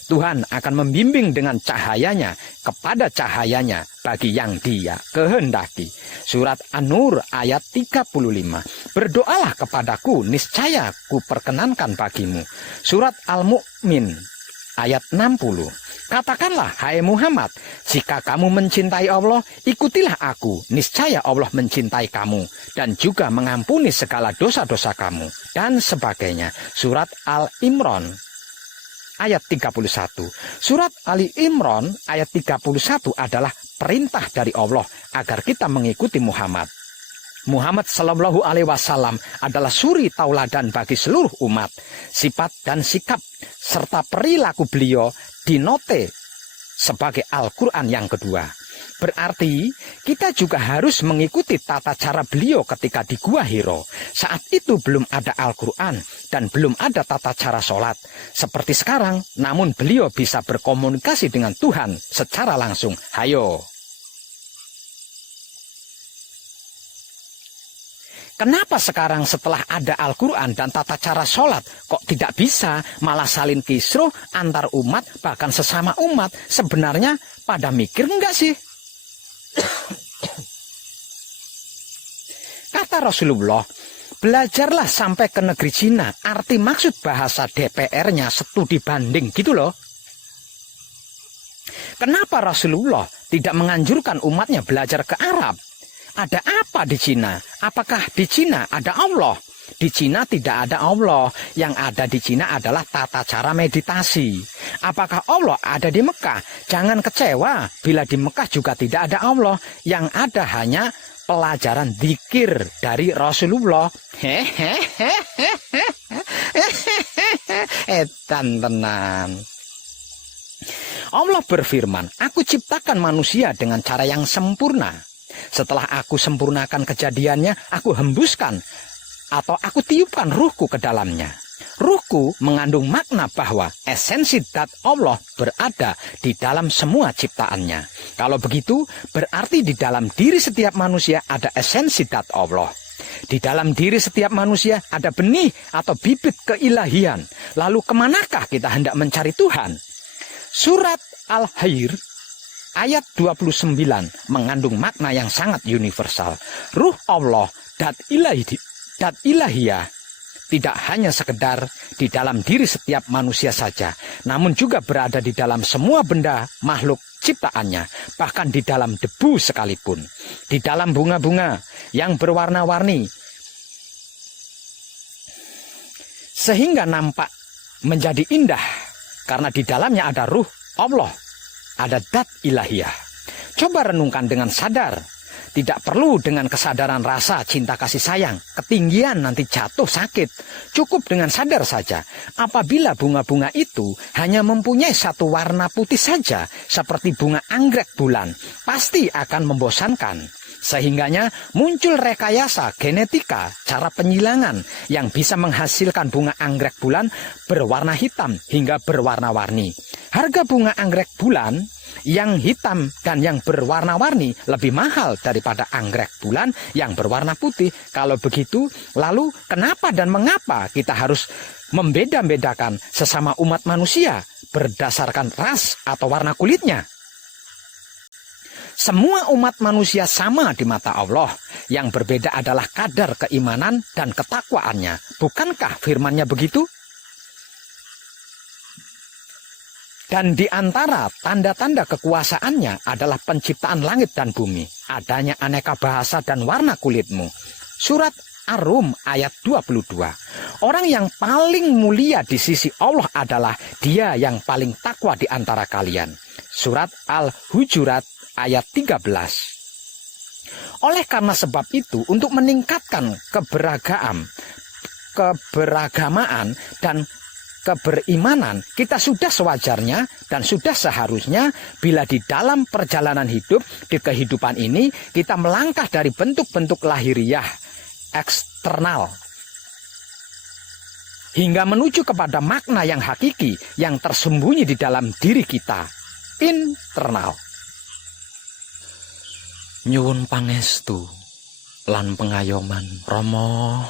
Tuhan akan membimbing dengan cahayanya kepada cahayanya bagi yang dia kehendaki. Surat An-Nur ayat 35. Berdoalah kepadaku, niscaya ku perkenankan bagimu. Surat Al-Mu'min ayat 60. Katakanlah, hai Muhammad, jika kamu mencintai Allah, ikutilah aku, niscaya Allah mencintai kamu, dan juga mengampuni segala dosa-dosa kamu, dan sebagainya. Surat Al-Imran ayat 31. Surat Ali Imran ayat 31 adalah perintah dari Allah agar kita mengikuti Muhammad. Muhammad Sallallahu Alaihi Wasallam adalah suri tauladan bagi seluruh umat. Sifat dan sikap serta perilaku beliau dinote sebagai Al-Quran yang kedua. Berarti kita juga harus mengikuti tata cara beliau ketika di Gua Hiro. Saat itu belum ada Al-Quran dan belum ada tata cara sholat seperti sekarang. Namun beliau bisa berkomunikasi dengan Tuhan secara langsung. Hayo. Kenapa sekarang setelah ada Al-Quran dan tata cara sholat kok tidak bisa, malah salin kisruh antar umat bahkan sesama umat? Sebenarnya pada mikir enggak sih? Kata Rasulullah, belajarlah sampai ke negeri Cina. Arti maksud bahasa DPR-nya studi banding gitu loh. Kenapa Rasulullah tidak menganjurkan umatnya belajar ke Arab? Ada apa di Cina? Apakah di Cina ada Allah? Di Cina tidak ada Allah. Yang ada di Cina adalah tata cara meditasi. Apakah Allah ada di Mekah? Jangan kecewa bila di Mekah juga tidak ada Allah. Yang ada hanya pelajaran zikir dari Rasulullah. Edan tenan. Allah berfirman, aku ciptakan manusia dengan cara yang sempurna. Setelah aku sempurnakan kejadiannya, aku hembuskan atau aku tiupkan ruhku ke dalamnya. Ruhku mengandung makna bahwa esensi zat Allah berada di dalam semua ciptaannya. Kalau begitu, berarti di dalam diri setiap manusia ada esensi zat Allah. Di dalam diri setiap manusia ada benih atau bibit keilahian. Lalu kemanakah kita hendak mencari Tuhan? Surat Al-Hayr ayat 29 mengandung makna yang sangat universal. Ruh Allah, dat ilahiyah, tidak hanya sekedar di dalam diri setiap manusia saja, namun juga berada di dalam semua benda makhluk ciptaannya, bahkan di dalam debu sekalipun, di dalam bunga-bunga yang berwarna-warni, sehingga nampak menjadi indah, karena di dalamnya ada ruh Allah, ada dat ilahiyah. Coba renungkan dengan sadar. Tidak perlu dengan kesadaran rasa cinta kasih sayang, ketinggian nanti jatuh sakit. Cukup dengan sadar saja. Apabila bunga-bunga itu hanya mempunyai satu warna putih saja, seperti bunga anggrek bulan, pasti akan membosankan. Sehingganya muncul rekayasa genetika, cara penyilangan yang bisa menghasilkan bunga anggrek bulan berwarna hitam hingga berwarna-warni. Harga bunga anggrek bulan yang hitam dan yang berwarna-warni lebih mahal daripada anggrek bulan yang berwarna putih. Kalau begitu, lalu kenapa dan mengapa kita harus membeda-bedakan sesama umat manusia berdasarkan ras atau warna kulitnya? Semua umat manusia sama di mata Allah. Yang berbeda adalah kadar keimanan dan ketakwaannya. Bukankah firman-Nya begitu? Dan di antara tanda-tanda kekuasaannya adalah penciptaan langit dan bumi, adanya aneka bahasa dan warna kulitmu. Surat Ar-Rum ayat 22. Orang yang paling mulia di sisi Allah adalah dia yang paling takwa di antara kalian. Surat Al-Hujurat ayat 13. Oleh karena sebab itu, untuk meningkatkan keberagamaan dan keberimanan, kita sudah sewajarnya dan sudah seharusnya bila di dalam perjalanan hidup di kehidupan ini kita melangkah dari bentuk-bentuk lahiriah eksternal hingga menuju kepada makna yang hakiki yang tersembunyi di dalam diri kita, internal. Nyuwun pangestu lan pengayoman Rama.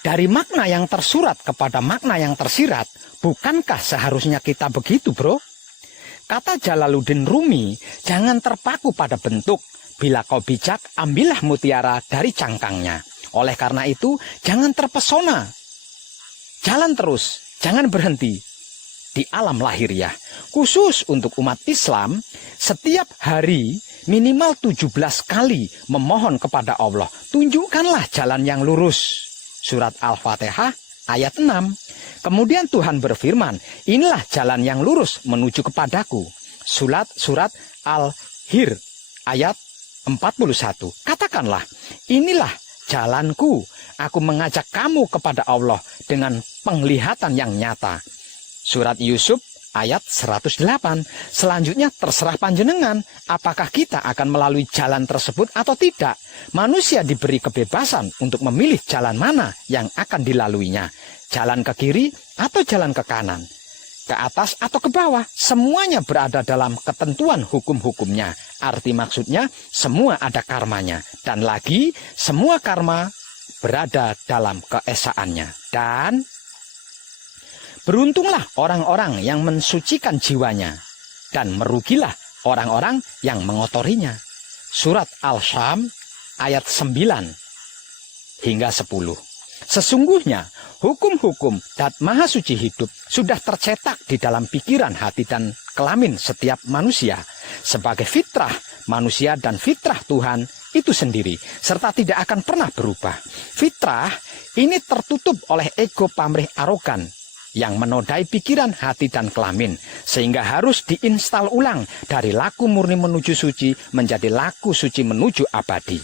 Dari makna yang tersurat kepada makna yang tersirat, bukankah seharusnya kita begitu, bro? Kata Jalaluddin Rumi, jangan terpaku pada bentuk. Bila kau bijak, ambillah mutiara dari cangkangnya. Oleh karena itu, jangan terpesona. Jalan terus, jangan berhenti di alam lahiriah. Khusus untuk umat Islam, setiap hari minimal 17 kali memohon kepada Allah, tunjukkanlah jalan yang lurus. Surat Al-Fatihah ayat 6. Kemudian Tuhan berfirman, inilah jalan yang lurus menuju kepadaku. Surat Al-Hir ayat 41. Katakanlah, inilah jalanku, aku mengajak kamu kepada Allah dengan penglihatan yang nyata. Surat Yusuf ayat 108. Selanjutnya terserah panjenengan, apakah kita akan melalui jalan tersebut atau tidak. Manusia diberi kebebasan untuk memilih jalan mana yang akan dilaluinya. Jalan ke kiri atau jalan ke kanan, ke atas atau ke bawah, semuanya berada dalam ketentuan hukum-hukumnya. Arti maksudnya, semua ada karmanya. Dan lagi, semua karma berada dalam keesaannya. Dan beruntunglah orang-orang yang mensucikan jiwanya, dan merugilah orang-orang yang mengotorinya. Surat Al-Syam ayat 9 hingga 10. Sesungguhnya hukum-hukum Dat Maha Suci hidup sudah tercetak di dalam pikiran, hati, dan kelamin setiap manusia sebagai fitrah manusia dan fitrah Tuhan itu sendiri, serta tidak akan pernah berubah. Fitrah ini tertutup oleh ego pamrih arogan yang menodai pikiran, hati, dan kelamin, sehingga harus diinstal ulang dari laku murni menuju suci menjadi laku suci menuju abadi.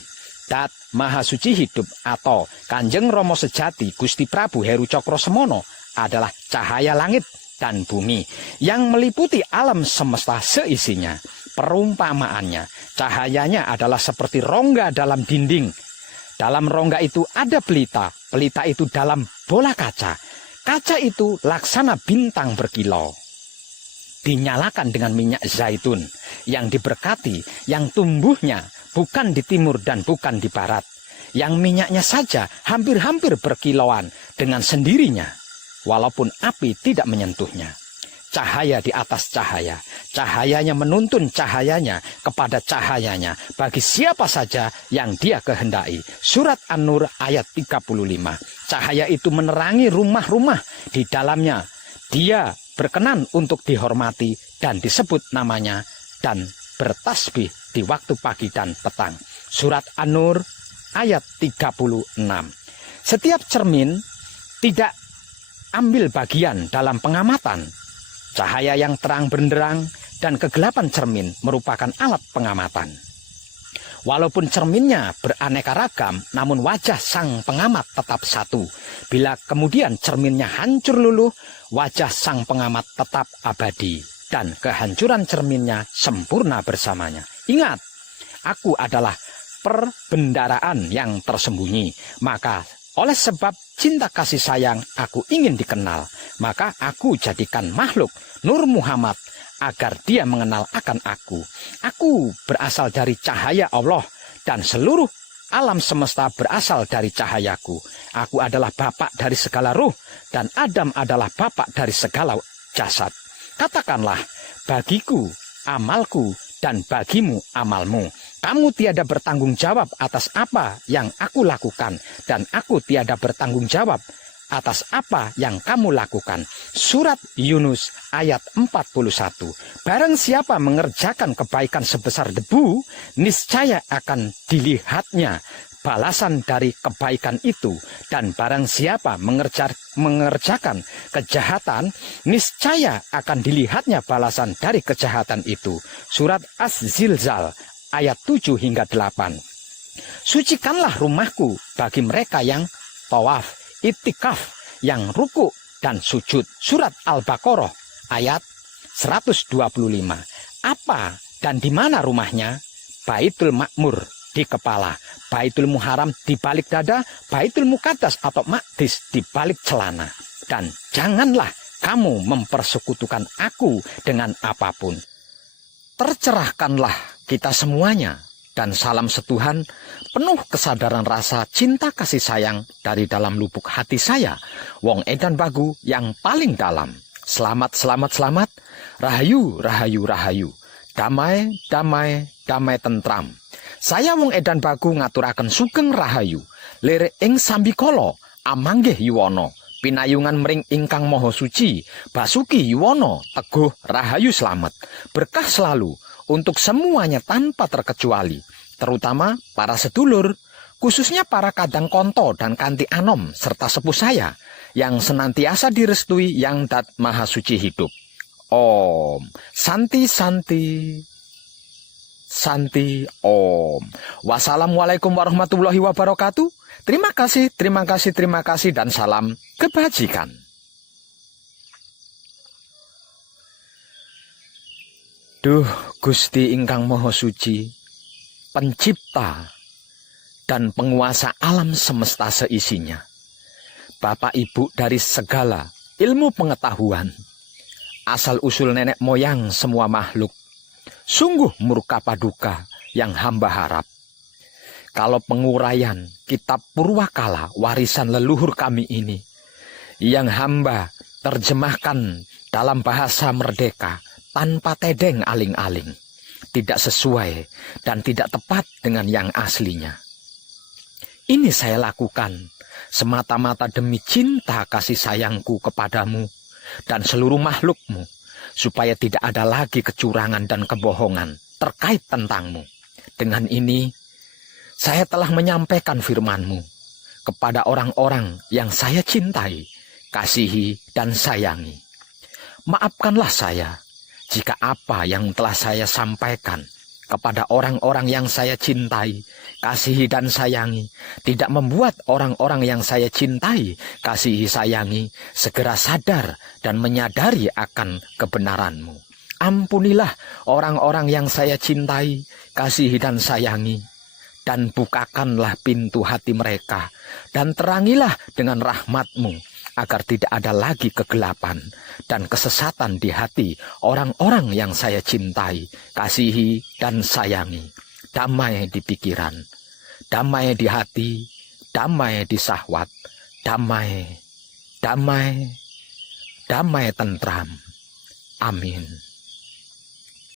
Dat Maha Suci hidup atau Kanjeng Rama Sejati Gusti Prabu Heru Cokrosemono adalah cahaya langit dan bumi yang meliputi alam semesta seisinya. Perumpamaannya, cahayanya adalah seperti rongga dalam dinding. Dalam rongga itu ada pelita, pelita itu dalam bola kaca. Kaca itu laksana bintang berkilau. Dinyalakan dengan minyak zaitun yang diberkati, yang tumbuhnya bukan di timur dan bukan di barat, yang minyaknya saja hampir-hampir berkilauan dengan sendirinya, walaupun api tidak menyentuhnya. Cahaya di atas cahaya, cahayanya menuntun cahayanya kepada cahayanya bagi siapa saja yang dia kehendaki. Surat An-Nur ayat 35. Cahaya itu menerangi rumah-rumah di dalamnya. Dia berkenan untuk dihormati dan disebut namanya dan bertasbih di waktu pagi dan petang. Surat An-Nur ayat 36. Setiap cermin tidak ambil bagian dalam pengamatan. Cahaya yang terang benderang dan kegelapan cermin merupakan alat pengamatan. Walaupun cerminnya beraneka ragam, namun wajah sang pengamat tetap satu. Bila kemudian cerminnya hancur luluh, wajah sang pengamat tetap abadi. Dan kehancuran cerminnya sempurna bersamanya. Ingat, aku adalah perbendaraan yang tersembunyi. Maka oleh sebab cinta kasih sayang aku ingin dikenal, maka aku jadikan makhluk Nur Muhammad agar dia mengenal akan aku. Aku berasal dari cahaya Allah dan seluruh alam semesta berasal dari cahayaku. Aku adalah bapak dari segala ruh dan Adam adalah bapak dari segala jasad. Katakanlah, bagiku amalku dan bagimu amalmu. Kamu tiada bertanggung jawab atas apa yang aku lakukan, dan aku tiada bertanggung jawab atas apa yang kamu lakukan. Surat Yunus ayat 41. Barang siapa mengerjakan kebaikan sebesar debu, niscaya akan dilihatnya balasan dari kebaikan itu. Dan barang siapa mengerjakan kejahatan, niscaya akan dilihatnya balasan dari kejahatan itu. Surat Az-Zilzal ayat 7 hingga 8. Sucikanlah rumahku bagi mereka yang tawaf, itikaf, yang ruku dan sujud. Surat Al-Baqarah ayat 125. Apa dan di mana rumahnya? Baitul Ma'mur di kepala, Baitul Muharram di balik dada, Baitul Muqaddas atau Maqdis di balik celana. Dan janganlah kamu mempersekutukan aku dengan apapun. Tercerahkanlah kita semuanya, dan salam setuhan penuh kesadaran rasa cinta kasih sayang dari dalam lubuk hati saya, Wong Edan Bagu yang paling dalam. Selamat, selamat, selamat. Rahayu, rahayu, rahayu. Damai, damai, damai tentram. Saya Wong Edan Bagu ngaturaken sugeng rahayu. Lirik ing sambikala amanggih yuwana. Pinayungan mring ingkang moho suci, Basuki Yuwono, teguh rahayu slamet. Berkah selalu untuk semuanya tanpa terkecuali, terutama para sedulur, khususnya para kadang konto dan kanti anom, serta sepuh saya, yang senantiasa direstui Yang Dat Maha Suci hidup. Om Santi Santi Santi Om. Wassalamualaikum warahmatullahi wabarakatuh. Terima kasih, dan salam kebajikan. Duh Gusti ingkang Maha Suci, pencipta dan penguasa alam semesta seisinya, Bapak Ibu dari segala ilmu pengetahuan, asal-usul nenek moyang semua makhluk, sungguh murka paduka yang hamba harap. Kalau penguraian kitab Purwakala warisan leluhur kami ini, yang hamba terjemahkan dalam bahasa merdeka tanpa tedeng aling-aling, tidak sesuai dan tidak tepat dengan yang aslinya. Ini saya lakukan semata-mata demi cinta kasih sayangku kepadamu dan seluruh makhlukmu, supaya tidak ada lagi kecurangan dan kebohongan terkait tentangmu. Dengan ini, saya telah menyampaikan firman-Mu kepada orang-orang yang saya cintai, kasihi, dan sayangi. Maafkanlah saya jika apa yang telah saya sampaikan kepada orang-orang yang saya cintai, kasihi, dan sayangi tidak membuat orang-orang yang saya cintai, kasihi, sayangi segera sadar dan menyadari akan kebenaran-Mu. Ampunilah orang-orang yang saya cintai, kasihi, dan sayangi, dan bukakanlah pintu hati mereka, dan terangilah dengan rahmat-Mu, agar tidak ada lagi kegelapan dan kesesatan di hati orang-orang yang saya cintai, kasihi, dan sayangi. Damai di pikiran, damai di hati, damai di syahwat, damai tentram. Amin.